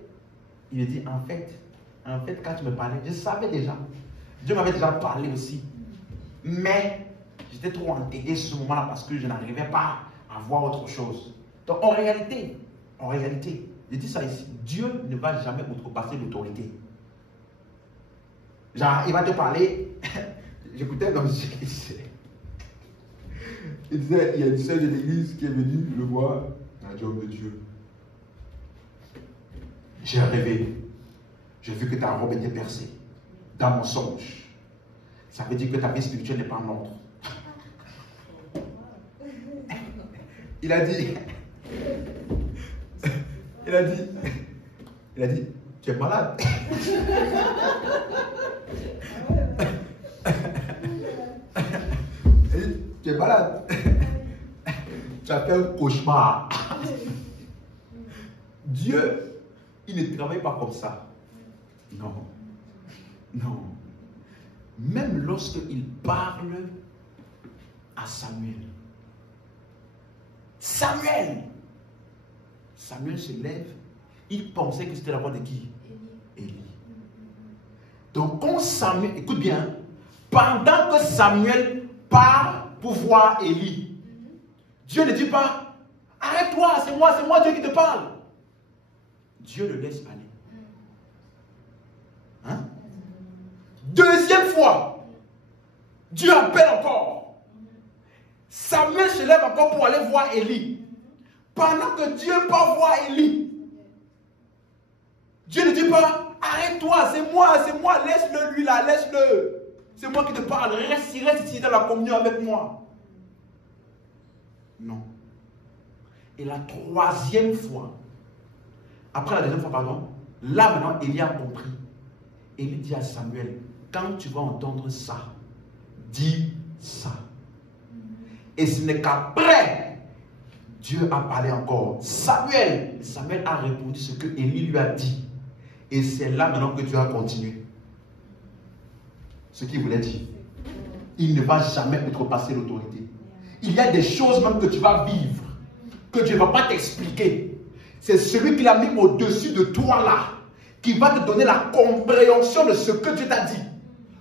il me dit, en fait, quand tu me parlais, je savais déjà. Dieu m'avait déjà parlé aussi. Mais j'étais trop entêté ce moment-là parce que je n'arrivais pas à voir autre chose. Donc en réalité, je dis ça ici, Dieu ne va jamais outrepasser l'autorité. Genre, il va te parler. J'écoutais dans musique. Il disait, il y a une sœur de l'église qui est venue le voir, un homme de Dieu. J'ai rêvé. J'ai vu que ta robe était percée. Dans mon songe. Ça veut dire que ta vie spirituelle n'est pas en ordre. Il a dit, tu es malade. Tu es malade. Tu as fait un cauchemar. Dieu, il ne travaille pas comme ça. Non. Non. Même lorsqu'il parle à Samuel. Samuel se lève. Il pensait que c'était la voix de qui? Élie. Donc quand Samuel, écoute bien, Pendant que Samuel part pour voir Élie, Dieu ne dit pas, arrête-toi, c'est moi Dieu qui te parle. Dieu le laisse aller. Hein? Deuxième fois, Dieu appelle encore. Samuel se lève encore pour aller voir Élie. Pendant que Dieu part voir Élie, Dieu ne dit pas, arrête-toi, c'est moi, laisse-le lui là, laisse-le. C'est moi qui te parle, reste ici dans la communion avec moi. Non. Et la troisième fois, après la deuxième fois, pardon, là maintenant, Élie a compris. Élie dit à Samuel, quand tu vas entendre ça, dis ça. Et ce n'est qu'après, Dieu a parlé encore. Samuel a répondu ce que Élie lui a dit. Et c'est là maintenant que Dieu a continué. Ce qu'il voulait dire. Il ne va jamais outrepasser l'autorité. Il y a des choses même que tu vas vivre, que Dieu ne va pas t'expliquer. C'est celui qui l'a mis au-dessus de toi là, qui va te donner la compréhension de ce que Dieu t'a dit.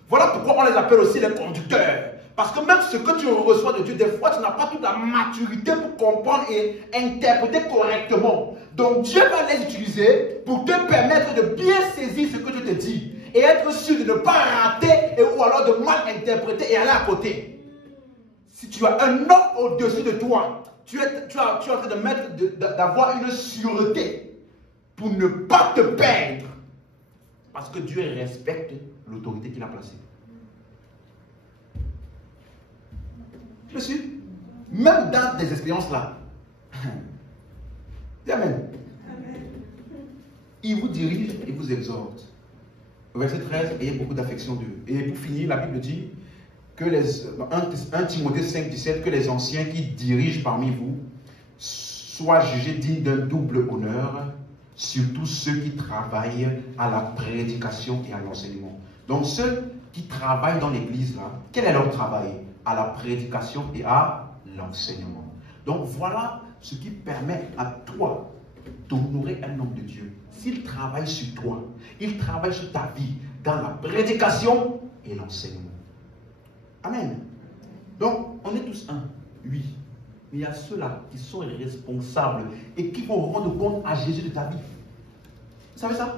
Voilà pourquoi on les appelle aussi les conducteurs. Parce que même ce que tu reçois de Dieu, des fois, tu n'as pas toute la maturité pour comprendre et interpréter correctement. Donc Dieu va les utiliser pour te permettre de bien saisir ce que Dieu te dit. Et être sûr de ne pas rater ou alors de mal interpréter et aller à côté. Si tu as un homme au-dessus de toi, tu es en train d'avoir une sûreté pour ne pas te perdre. Parce que Dieu respecte l'autorité qu'il a placée. Je suis. Même dans des expériences là. Amen. Il vous dirige et vous exhorte. Au verset 13, ayez beaucoup d'affection d'eux. Et pour finir, la Bible dit que 1 Timothée 5, 17, que les anciens qui dirigent parmi vous soient jugés dignes d'un double honneur, surtout ceux qui travaillent à la prédication et à l'enseignement. Donc ceux qui travaillent dans l'église là, quel est leur travail? À la prédication et à l'enseignement. Donc voilà ce qui permet à toi d'honorer un homme de Dieu. S'il travaille sur toi, il travaille sur ta vie dans la prédication et l'enseignement. Amen. Donc on est tous un, oui. Mais il y a ceux-là qui sont responsables et qui vont rendre compte à Jésus de ta vie. Vous savez ça?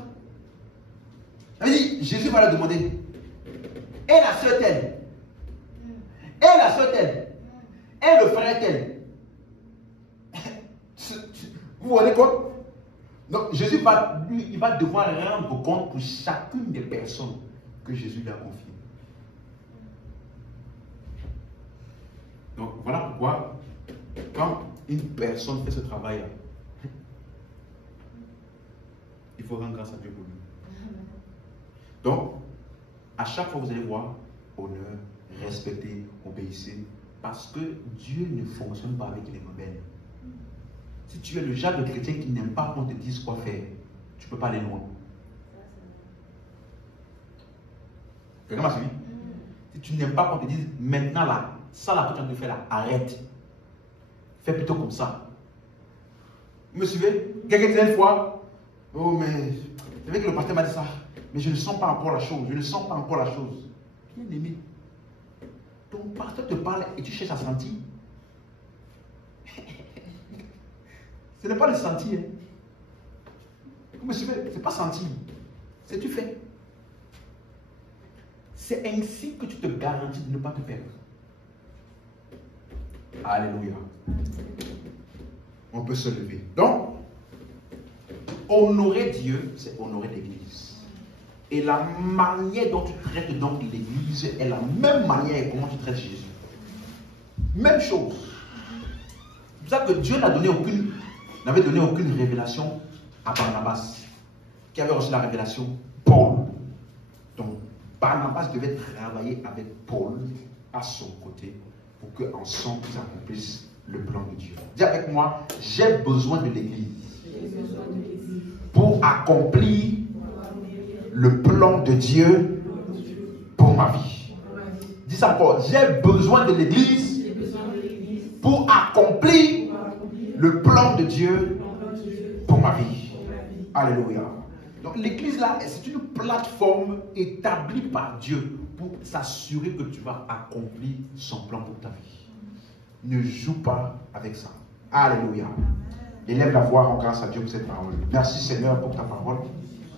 Jésus va leur demander, et la sœur telle? Et la soeur telle, et le frère tel. Vous vous rendez compte? Donc Jésus il va devoir rendre compte pour chacune des personnes que Jésus lui a confiées. Donc voilà pourquoi, quand une personne fait ce travail-là, il faut rendre grâce à Dieu pour lui. Donc, à chaque fois vous allez voir, honneur, respectez, obéissez, parce que Dieu ne fonctionne pas avec les rebelles. Si tu es le genre de chrétien qui n'aime pas qu'on te dise quoi faire, tu ne peux pas aller loin. Quelqu'un m'a suivi? Si tu n'aimes pas qu'on te dise maintenant là, ça là que tu as de faire là, arrête. Fais plutôt comme ça. Vous me suivez? Quelqu'un disait une fois, oh mais, c'est vrai que le pasteur m'a dit ça, mais je ne sens pas encore la chose, je ne sens pas encore la chose. Bien aimé. Ton pasteur te parle et tu cherches à sentir. Ce n'est pas le sentir. Vous me suivez? Ce n'est pas sentir. C'est tu fais. C'est ainsi que tu te garantis de ne pas te perdre. Alléluia. On peut se lever. Donc, honorer Dieu, c'est honorer l'Église. Et la manière dont tu traites donc l'Église est la même manière comment tu traites Jésus. Même chose. C'est pour ça que Dieu n'avait donné aucune révélation à Barnabas, qui avait reçu la révélation Paul. Donc, Barnabas devait travailler avec Paul à son côté pour qu'ensemble ils accomplissent le plan de Dieu. Dis avec moi, j'ai besoin de l'Église pour accomplir le plan de Dieu pour ma vie. Dis ça encore, j'ai besoin de l'Église pour accomplir le plan de Dieu pour ma vie. Alléluia. Donc l'église là, c'est une plateforme établie par Dieu pour s'assurer que tu vas accomplir son plan pour ta vie. Ne joue pas avec ça. Alléluia. Élève la voix en grâce à Dieu pour cette parole. Merci Seigneur pour ta parole.